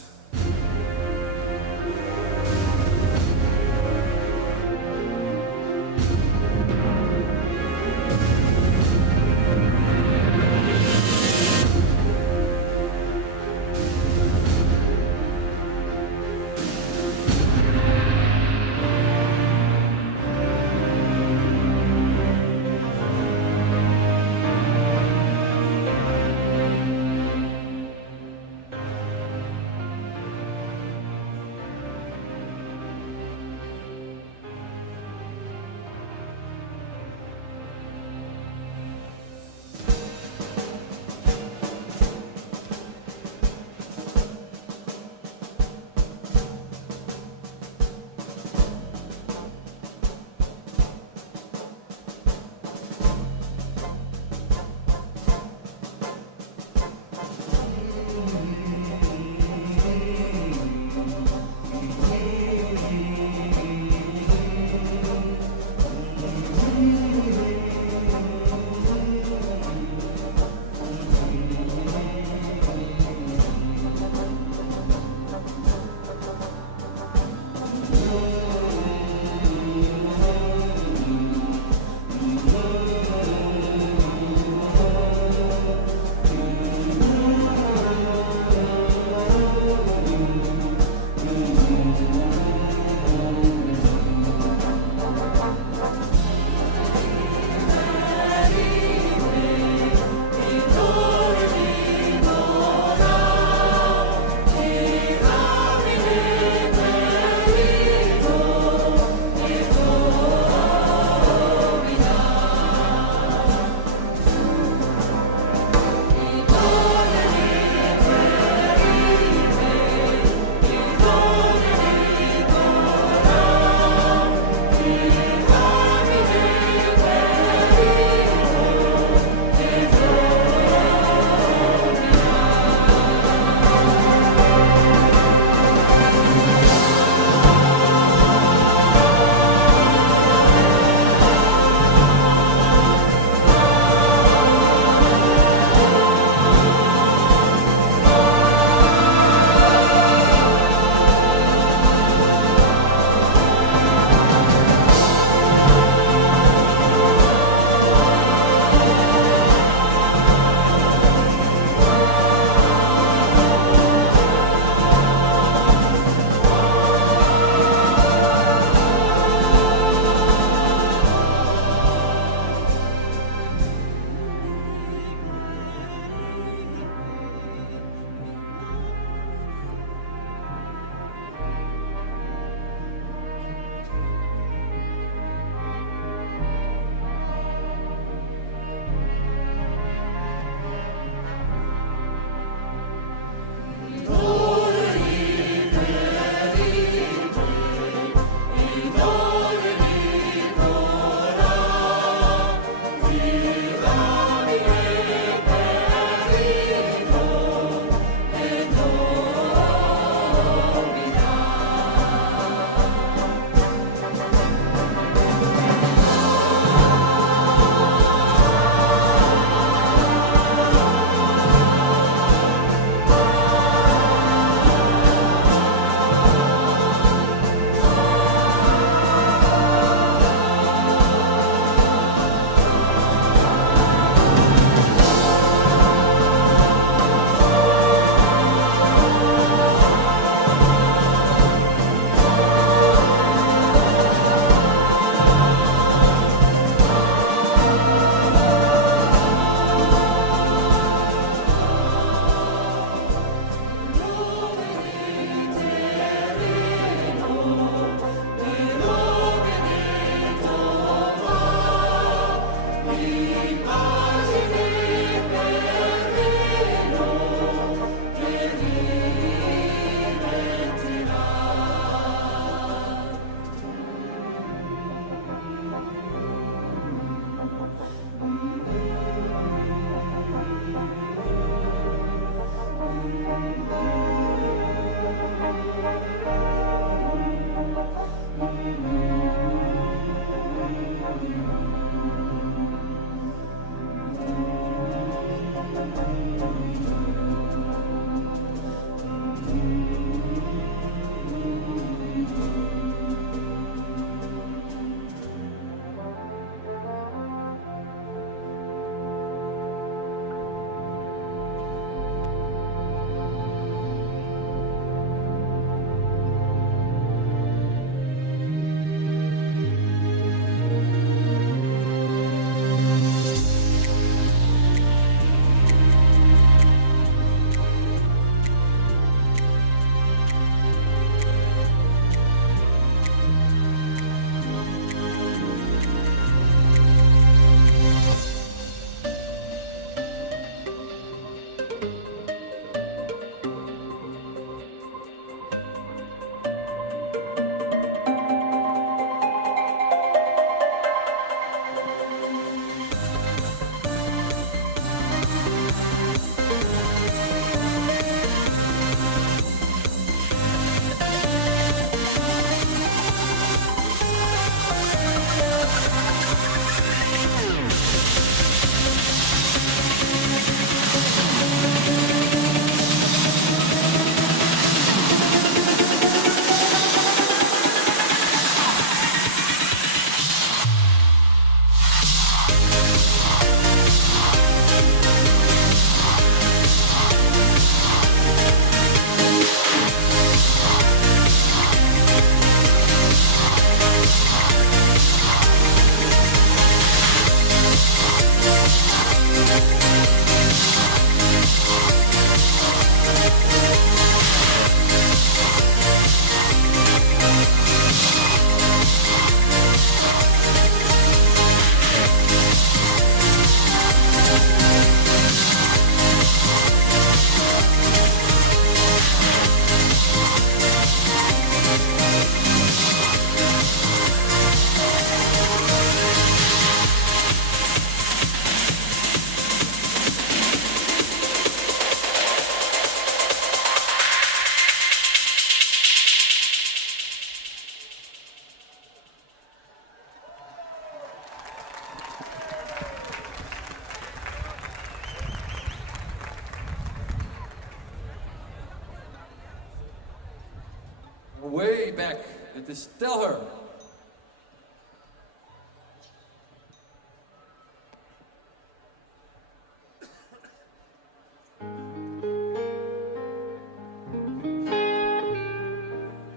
Back. Het is Tell Her.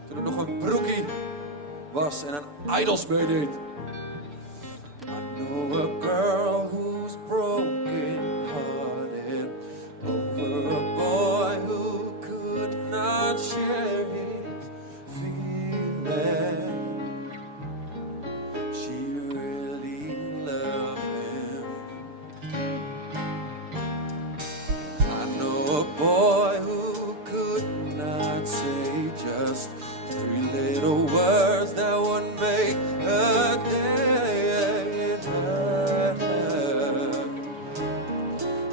Toen er nog een broekie was en een Idols meedeed. I know a girl who's broken hearted over a boy who could not share his feelings. She really loved him. I know a boy who could not say just 3 little words that would make her day in her.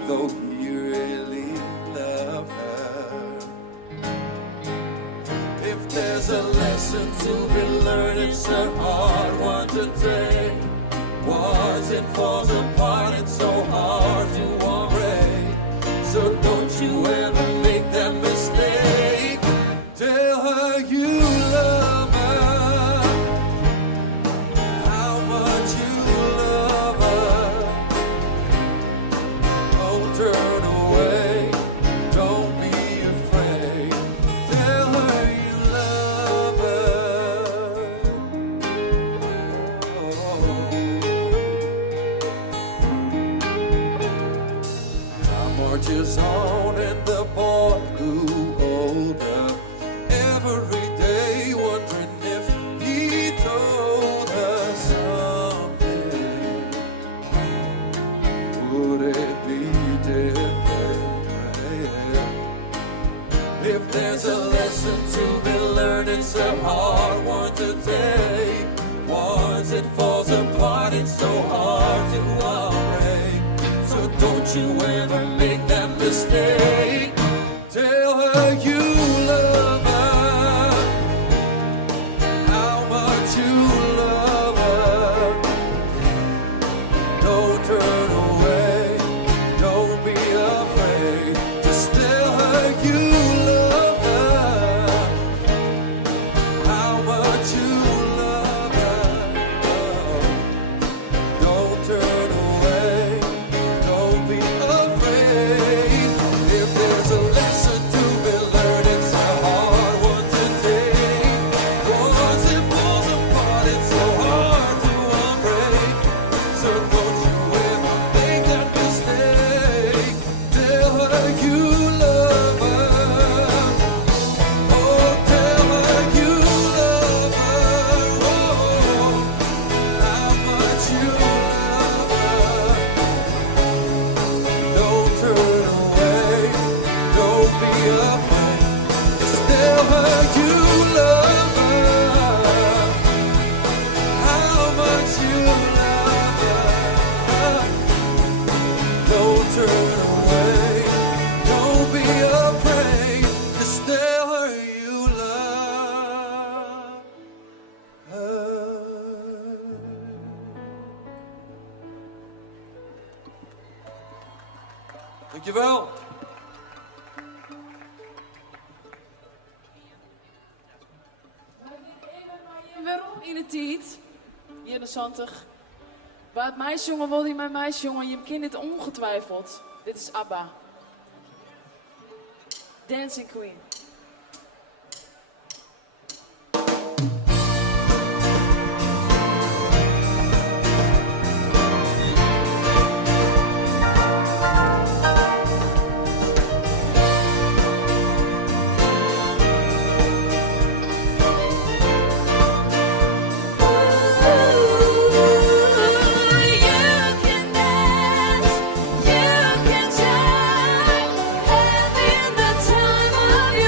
Though he really loved her. If there's a lesson to be learned, it's a hard one to take. Once it falls apart, it's so hard to unbreak. So don't you ever make that mistake. Tell her you love her, how much you love her. Don't turn away, don't be afraid. Tell her you love her. Time marches on and the boy grew older. Every day wondering if he told her something. Would it be different? If there's a lesson to be learned, it's a hard one to take. Once it falls apart, it's so hard to unbreak. So don't you ever make that mistake. Tell her you love her, how much you love her. Don't turn away, don't be afraid. Just tell her you love her, how much you love her. Don't turn away, don't be afraid. If there's a lesson to be learned, it's a hard one to take. Once it falls apart, it's so hard to unbreak. So don't you ever make that mistake. Tell her you love her. Oh, tell her you love her. Oh, how much you love her. Don't turn away, don't be afraid. Just tell her you love her, how much you love her. Don't turn away, don't be afraid. Just tell her you love her. Dankjewel. Waarom in het tijd? 71. Waar het meisje jongen wil die mijn meisje jongen, je kent dit ongetwijfeld. Dit is ABBA. Dancing Queen. You can dance, having the time of your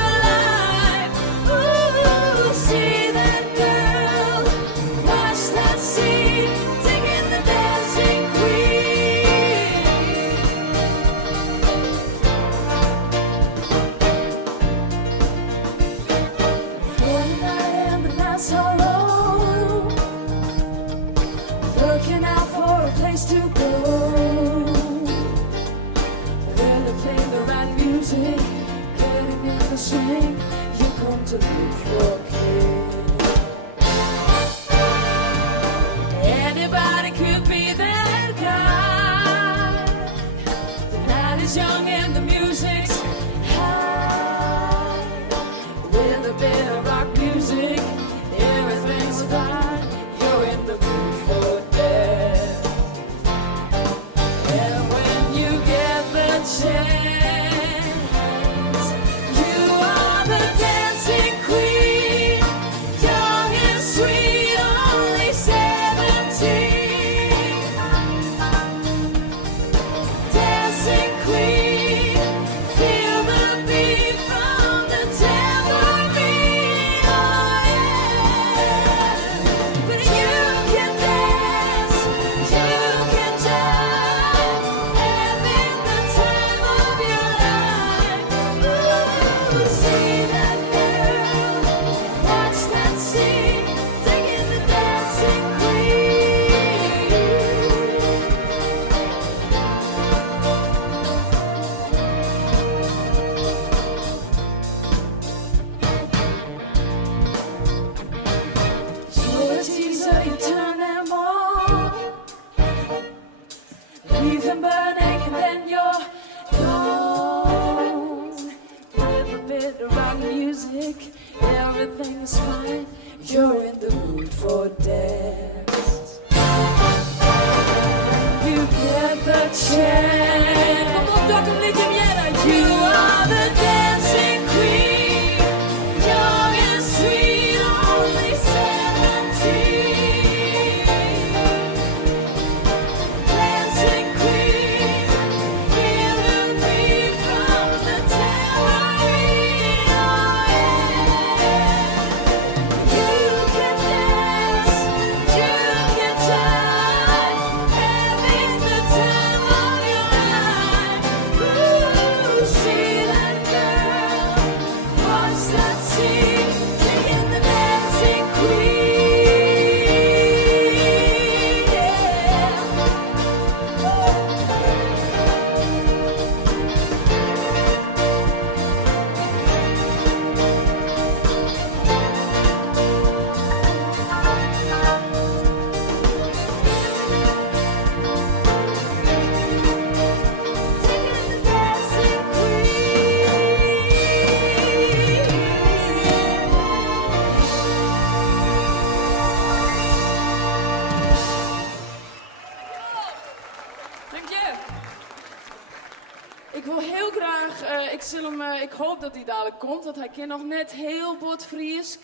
ik hoop dat hij dadelijk komt, want hij kan nog net heel goed Friesk.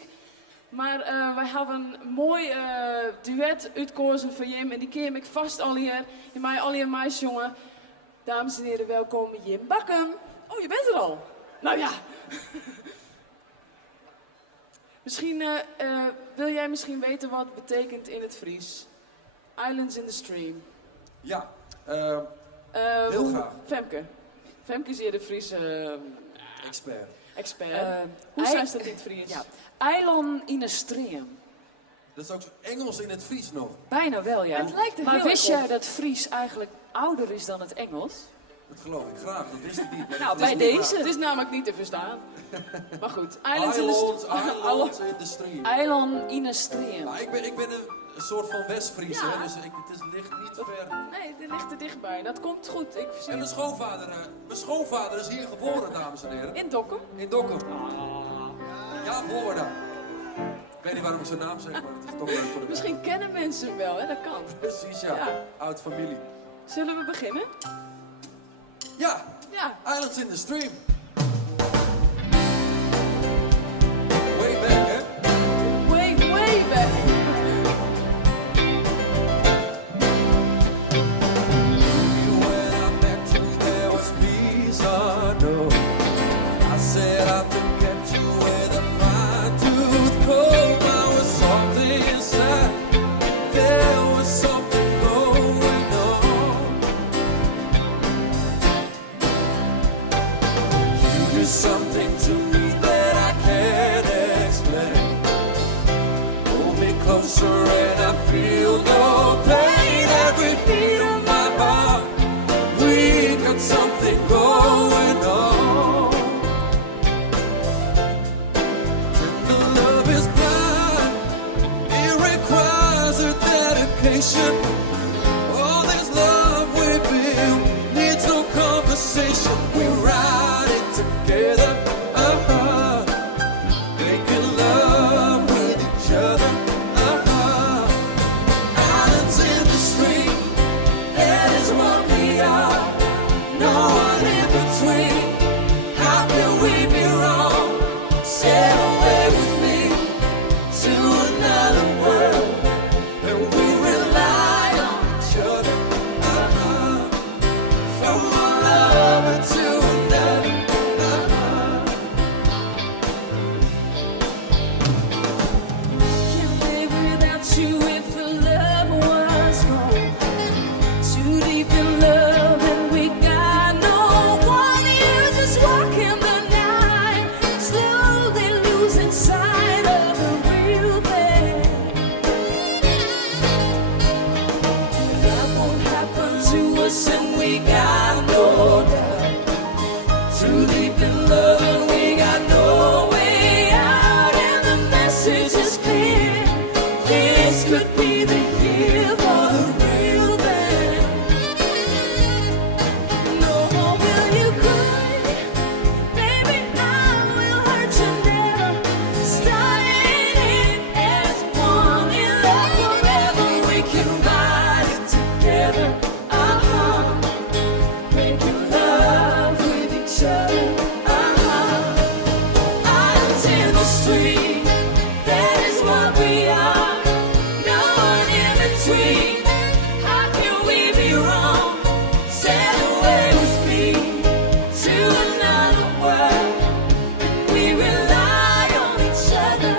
Maar wij hebben een mooi duet uitgekozen voor Jim en die ken ik vast al hier. In mij al hier meisjes jongen. Dames en heren, welkom Jim Bakken. Oh, je bent er al. Nou ja. Misschien wil jij misschien weten wat het betekent in het Fries? Islands in the Stream. Ja, heel graag. Femke is hier de Friese expert. Hoe zijn ze dat in het Fries? Ja, eiland in een stream. Dat is ook zo Engels in het Fries nog. Bijna wel, ja. Het lijkt er Maar heel wist erg jij op. dat Fries eigenlijk ouder is dan het Engels? Dat geloof ik graag, dat wist ik niet. maar Nou, dat is bij niet deze. waar. Het is namelijk niet te verstaan. Maar goed, Islands in Stream. the Stream. Eiland in een stream. Maar ik ben een soort van West-Fries, Ja. hè, dus het ligt niet ver. Nee, dit ligt er dichtbij. Dat komt goed. Ik zie En mijn schoonvader is hier geboren, dames en heren. in Dokkum. In Dokkum. Ja, Hoorda. Ik weet niet waarom ik zijn naam zeg, maar het is toch leuk voor de Misschien kennen mensen hem wel, hè? Dat kan. Precies, ja. Ja. Oud familie. Zullen we beginnen? Ja, Ja. Islands in the Stream. Way back, hè? Way back. When I met you, there was peace, I know. I said I could get you with a fine-tooth comb. I was something inside. There was something going on. You do something to me that I can't explain. Hold me closer and I feel no pain. Every beat of my heart, we got something going on. Tender love is blind, it requires a dedication. All this love we feel needs no conversation. We ride it together, making love with each other. Islands in the stream, that is what we are. No one in between. How can we be wrong? Sail away with me to another world, and we rely on each other. From one lover to another. Can't live without you if the love was gone. Too deep in love and we got no one. You just walk in the night, slowly losing sight of the real thing. That won't happen to us and we got no doubt. Too deep in love and we got no way out. And the message is clear. This could be the year for the real thing. No more will you cry, baby. I will hurt you never. Starting it as one in love forever. We can ride it together. Making love with each other. Islands in the stream, that is what we are. No one in between. How can we be wrong? Sail away with me to another world, and we rely on each other.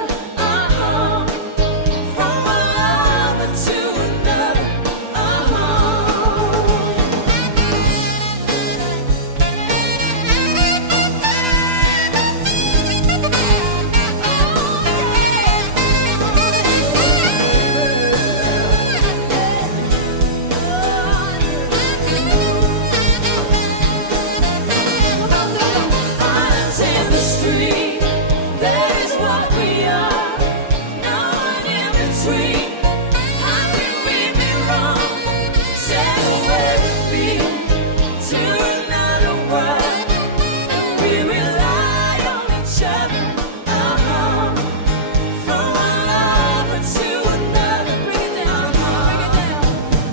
From one lover to another. Islands in the stream, that is what we are. No one in between. How can we be wrong? Sail away with me to another world, and we rely on each other. From one lover to another. Bring it down, bring it down.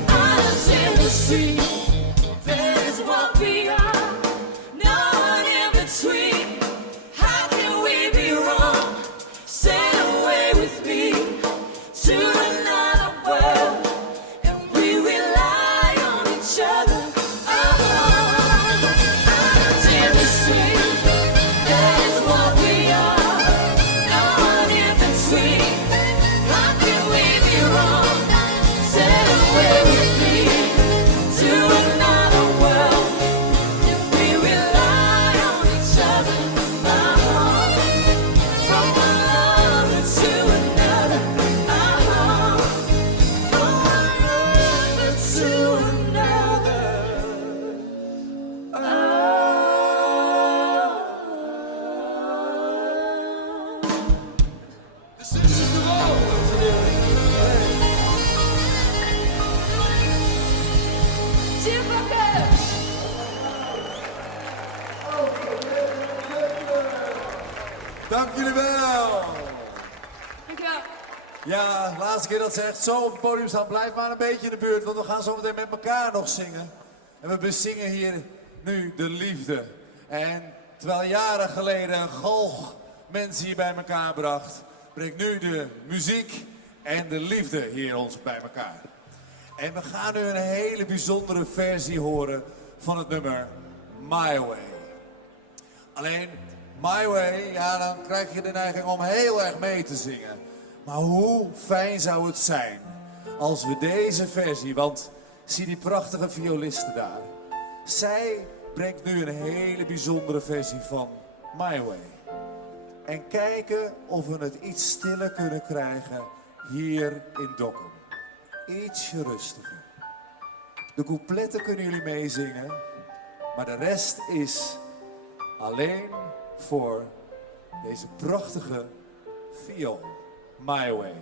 Islands in the stream, that is what we are. No one in between. laatste keer dat ze echt zo op het podium staan, blijf maar een beetje in de buurt, want we gaan zo meteen met elkaar nog zingen. En we bezingen hier nu de liefde. En terwijl jaren geleden een galg mensen hier bij elkaar bracht, brengt nu de muziek en de liefde hier ons bij elkaar. En we gaan nu een hele bijzondere versie horen van het nummer My Way. Alleen My Way, ja, dan krijg je de neiging om heel erg mee te zingen. Maar hoe fijn zou het zijn als we deze versie, want zie die prachtige violisten daar. Zij brengt nu een hele bijzondere versie van My Way. En kijken of we het iets stiller kunnen krijgen hier in Dokkum. Ietsje rustiger. De coupletten kunnen jullie meezingen, maar de rest is alleen voor deze prachtige viool. My Way.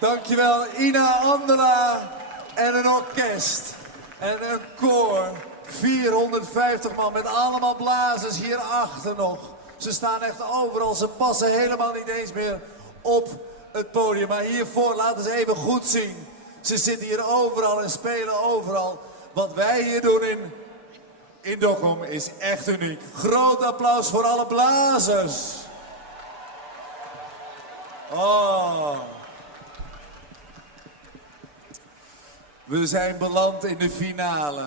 Dankjewel Ina Andela en een orkest en een koor. 450 man met allemaal blazers hierachter nog. Ze staan echt overal, ze passen helemaal niet eens meer op het podium. Maar hiervoor laten ze even goed zien. Ze zitten hier overal en spelen overal. Wat wij hier doen in Dokkum is echt uniek. Groot applaus voor alle blazers. Oh. We zijn beland in de finale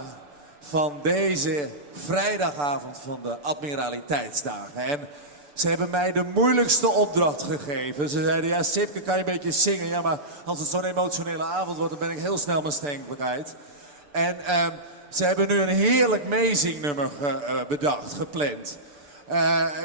van deze vrijdagavond van de Admiraliteitsdagen. En ze hebben mij de moeilijkste opdracht gegeven. Ze zeiden, ja Sipke, kan je een beetje zingen? Ja, maar als het zo'n emotionele avond wordt, dan ben ik heel snel mijn stem kwijt. En ze hebben nu een heerlijk meezingnummer bedacht, gepland.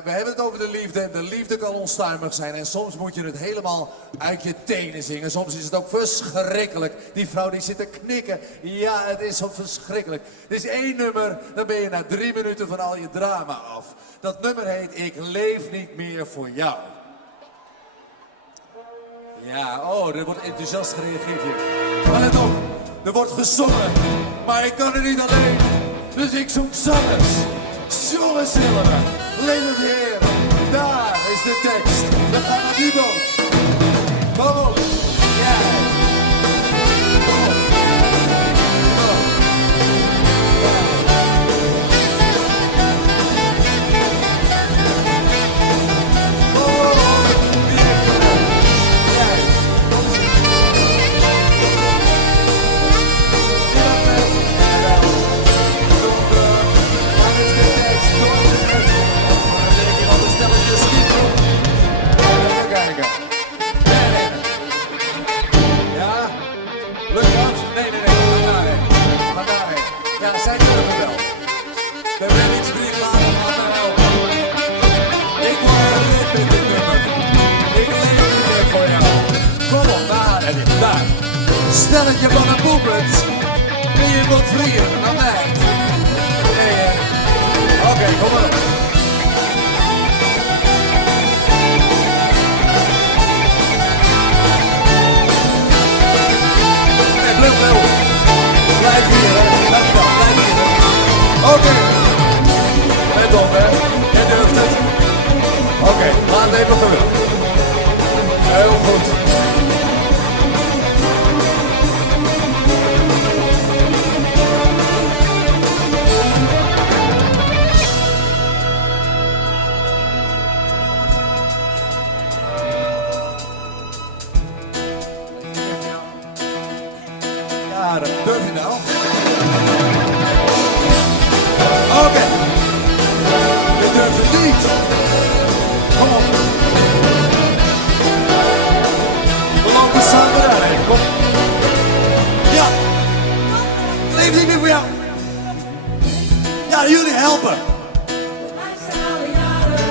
We hebben het over de liefde en de liefde kan onstuimig zijn en soms moet je het helemaal uit je tenen zingen. Soms is het ook verschrikkelijk. Die vrouw die zit te knikken. Ja, het is zo verschrikkelijk. Er is één nummer, dan ben je na 3 minuten van al je drama af. Dat nummer heet Ik leef niet meer voor jou. Ja, oh, er wordt enthousiast gereageerd hier. Maar let op, er wordt gezongen, maar ik kan er niet alleen. Dus ik zoek zangers. Jonge Silver, leef het Heer, daar is de tekst. We gaan naar die boot. Kom op, jij. Ja, zij kunnen we wel. De reddingsbrigade gaat er helpen. Ik word gered met dit nummer. Ik leef niet meer voor jou. Kom op, daar, Eddie, daar. Stel dat je van een boepert. Ben je wat vrijer dan mij? Nee, hè? Oké, kom maar op. Nee, blijf. Blijf hier, hè. Oké, let op hè, je durft het. Oké, laat even gebeuren. Heel goed. Ja, dat durf je nou. Oké. Je durft het niet. Kom op. We lopen samen daarheen. Kom. Ja. Leef niet meer voor jou. Ja, jullie helpen.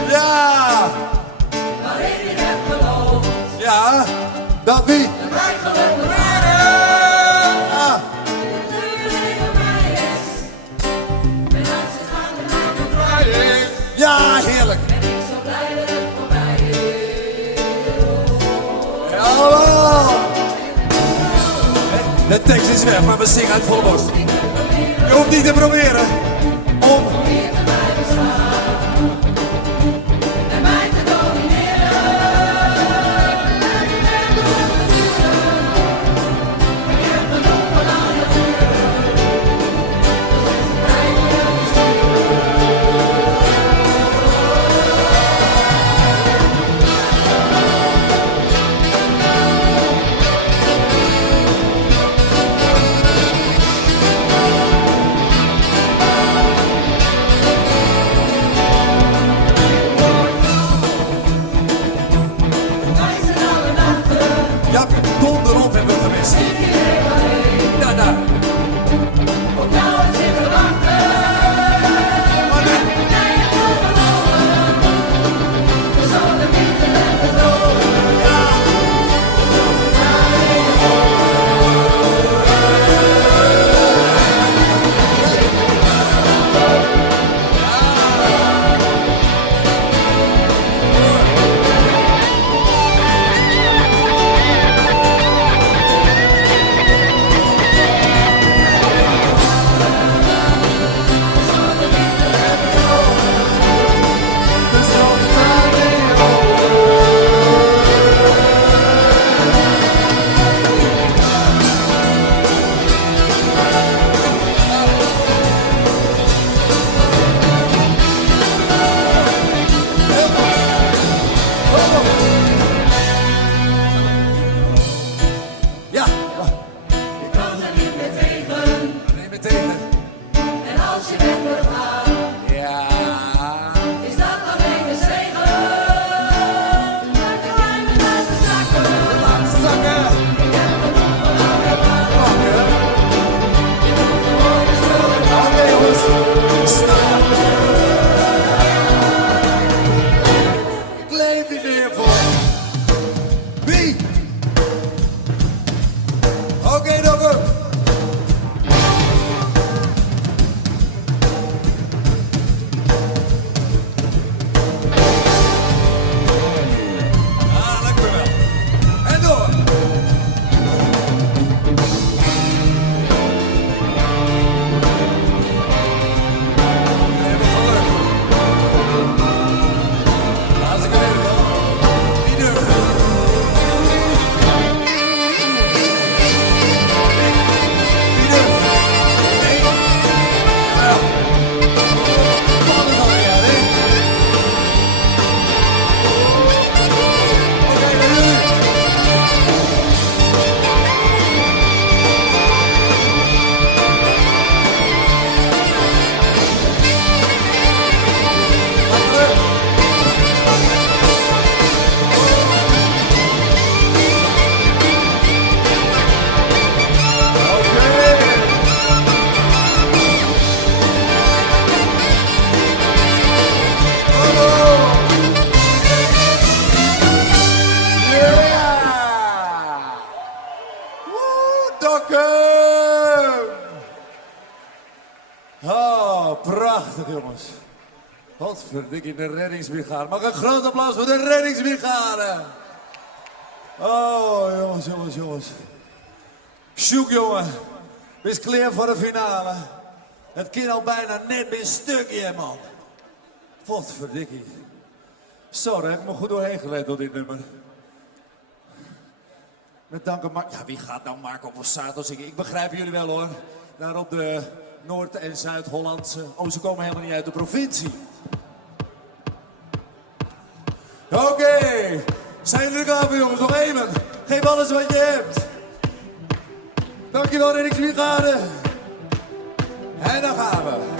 Ja. Waarin je hebt geloofd. Ja. Dat wie? Dat wij gelukkig waren. Ja. Ja, heerlijk. Ben ik zo blij dat het voorbij is. Hallo. De tekst is weg, maar we zingen uit volle borst. Je hoeft niet te proberen om hier te blijven staan. En mij te domineren. Laat je weg door de vuren. Ik heb genoeg van al je uren. Het is tijd om jou te sturen. 3. Oké, Dokkum. Ah, lekker wel. En door. Oh, prachtig jongens. Wat verdikkie, de reddingsbrigade. Mag een groot applaus voor de reddingsbrigade. Oh, jongens. Sjoek, jongen. Wees klaar voor de finale. Het kind al bijna net bij een stukje, man. Wat verdikkie. Sorry, heb ik me goed doorheen geleid door dit nummer. Met dank aan Marco. Ja, wie gaat nou Marco Borsato zingen? Ik begrijp jullie wel hoor. Daar op de Noord- en Zuid-Hollandse. Oh, ze komen helemaal niet uit de provincie. Oké. Zijn jullie er klaar voor jongens? Nog even. Geef alles wat je hebt. Dankjewel reddingsbrigade. En dan gaan we.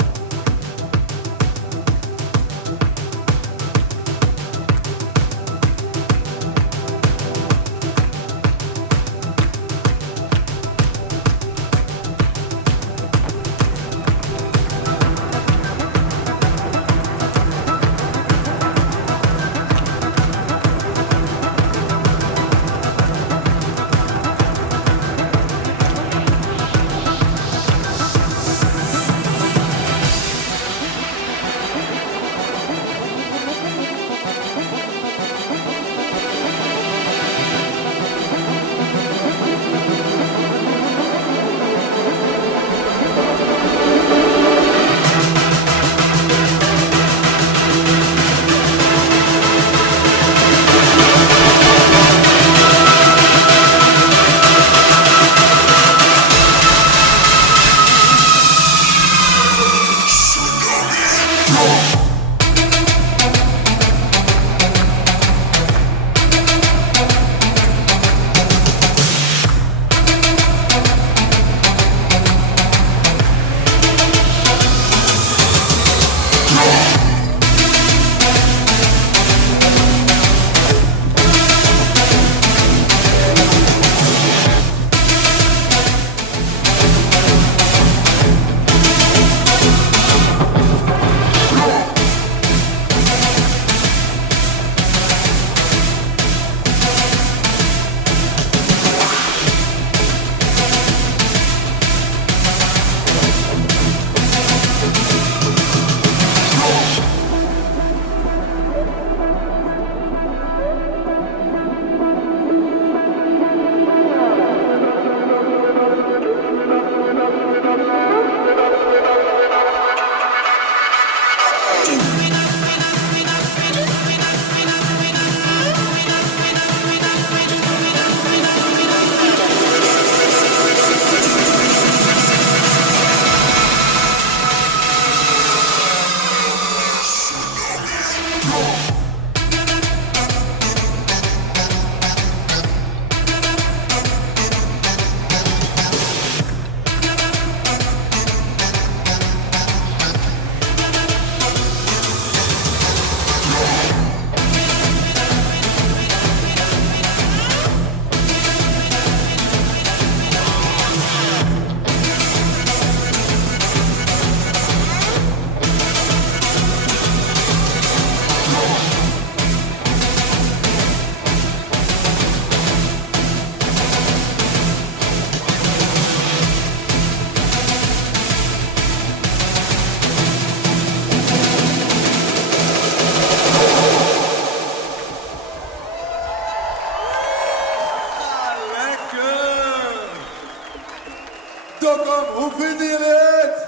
Dokkum, hoe vinden jullie het?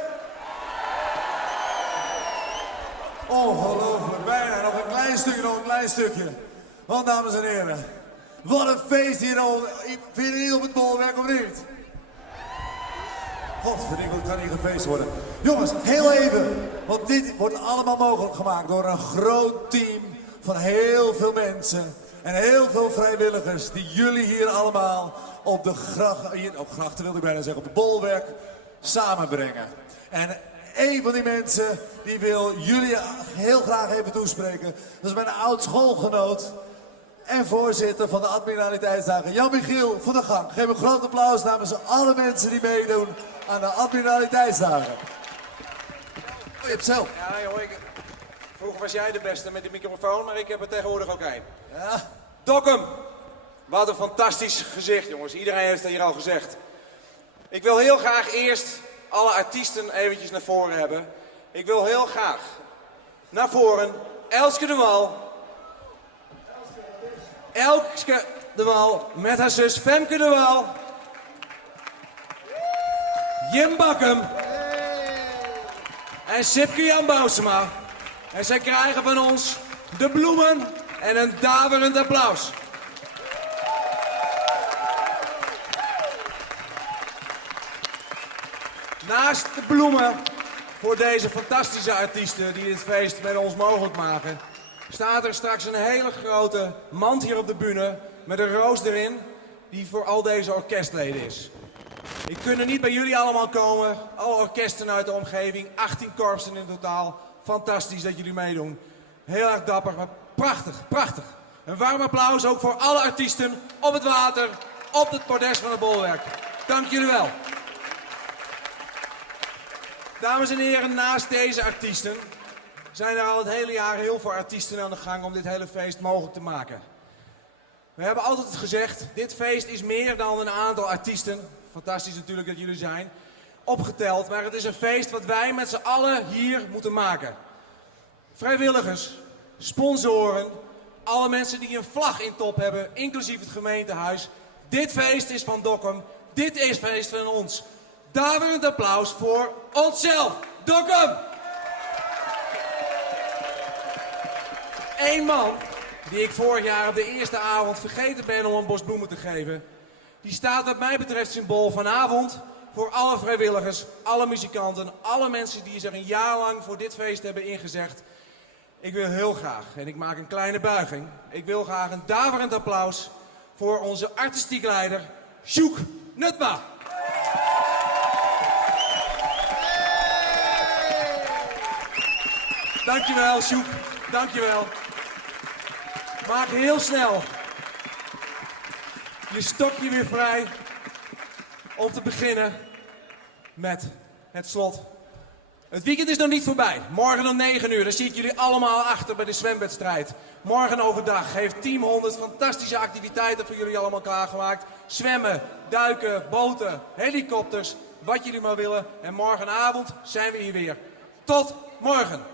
Ongelooflijk, bijna nog een klein stukje. Want dames en heren, wat een feest hier. Vinden jullie op het bolwerk of niet? Godverdikke, het kan hier gefeest worden. Jongens, heel even, want dit wordt allemaal mogelijk gemaakt door een groot team van heel veel mensen en heel veel vrijwilligers die jullie hier allemaal op de grachten wilde ik bijna zeggen, op het bolwerk samenbrengen. En een van die mensen die wil jullie heel graag even toespreken. Dat is mijn oud schoolgenoot en voorzitter van de Admiraliteitsdagen, Jan-Michiel van der Gang. Geef een groot applaus namens alle mensen die meedoen aan de Admiraliteitsdagen. Oh, je hebt zelf. Ja, joh, vroeger was jij de beste met die microfoon, maar ik heb er tegenwoordig ook één. Ja. Dokkum, wat een fantastisch gezicht, jongens. Iedereen heeft het hier al gezegd. Ik wil heel graag eerst alle artiesten eventjes naar voren hebben. Ik wil heel graag naar voren Elske de Wal. Elske de Wal met haar zus Femke de Wal. Jim Bakkum. En Sipke Jan Bousema. En zij krijgen van ons de bloemen en een daverend applaus. Naast de bloemen voor deze fantastische artiesten die dit feest met ons mogelijk maken, staat er straks een hele grote mand hier op de bühne met een roos erin die voor al deze orkestleden is. Ik kan er niet bij jullie allemaal komen, alle orkesten uit de omgeving, 18 korpsen in totaal. Fantastisch dat jullie meedoen. Heel erg dapper, maar prachtig, prachtig. Een warm applaus ook voor alle artiesten op het water, op het bordes van het bolwerk. Dank jullie wel. Dames en heren, naast deze artiesten zijn er al het hele jaar heel veel artiesten aan de gang om dit hele feest mogelijk te maken. We hebben altijd gezegd, dit feest is meer dan een aantal artiesten, fantastisch natuurlijk dat jullie zijn, opgeteld. Maar het is een feest wat wij met z'n allen hier moeten maken. Vrijwilligers, sponsoren, alle mensen die een vlag in top hebben, inclusief het gemeentehuis. Dit feest is van Dokkum, dit is feest van ons. Daverend applaus voor onszelf, Dokkum! Eén man, die ik vorig jaar op de eerste avond vergeten ben om een bos bloemen te geven, die staat wat mij betreft symbool vanavond voor alle vrijwilligers, alle muzikanten, alle mensen die zich een jaar lang voor dit feest hebben ingezegd. Ik wil heel graag, en ik maak een kleine buiging, ik wil graag een daverend applaus voor onze artistiek leider, Sjoek Nutma. Dankjewel, Sjoek. Dankjewel. Maak heel snel je stokje weer vrij om te beginnen met het slot. Het weekend is nog niet voorbij. Morgen om 9 uur, dan zie ik jullie allemaal achter bij de zwemwedstrijd. Morgen overdag heeft Team 100 fantastische activiteiten voor jullie allemaal klaargemaakt. Zwemmen, duiken, boten, helikopters, wat jullie maar willen. En morgenavond zijn we hier weer. Tot morgen.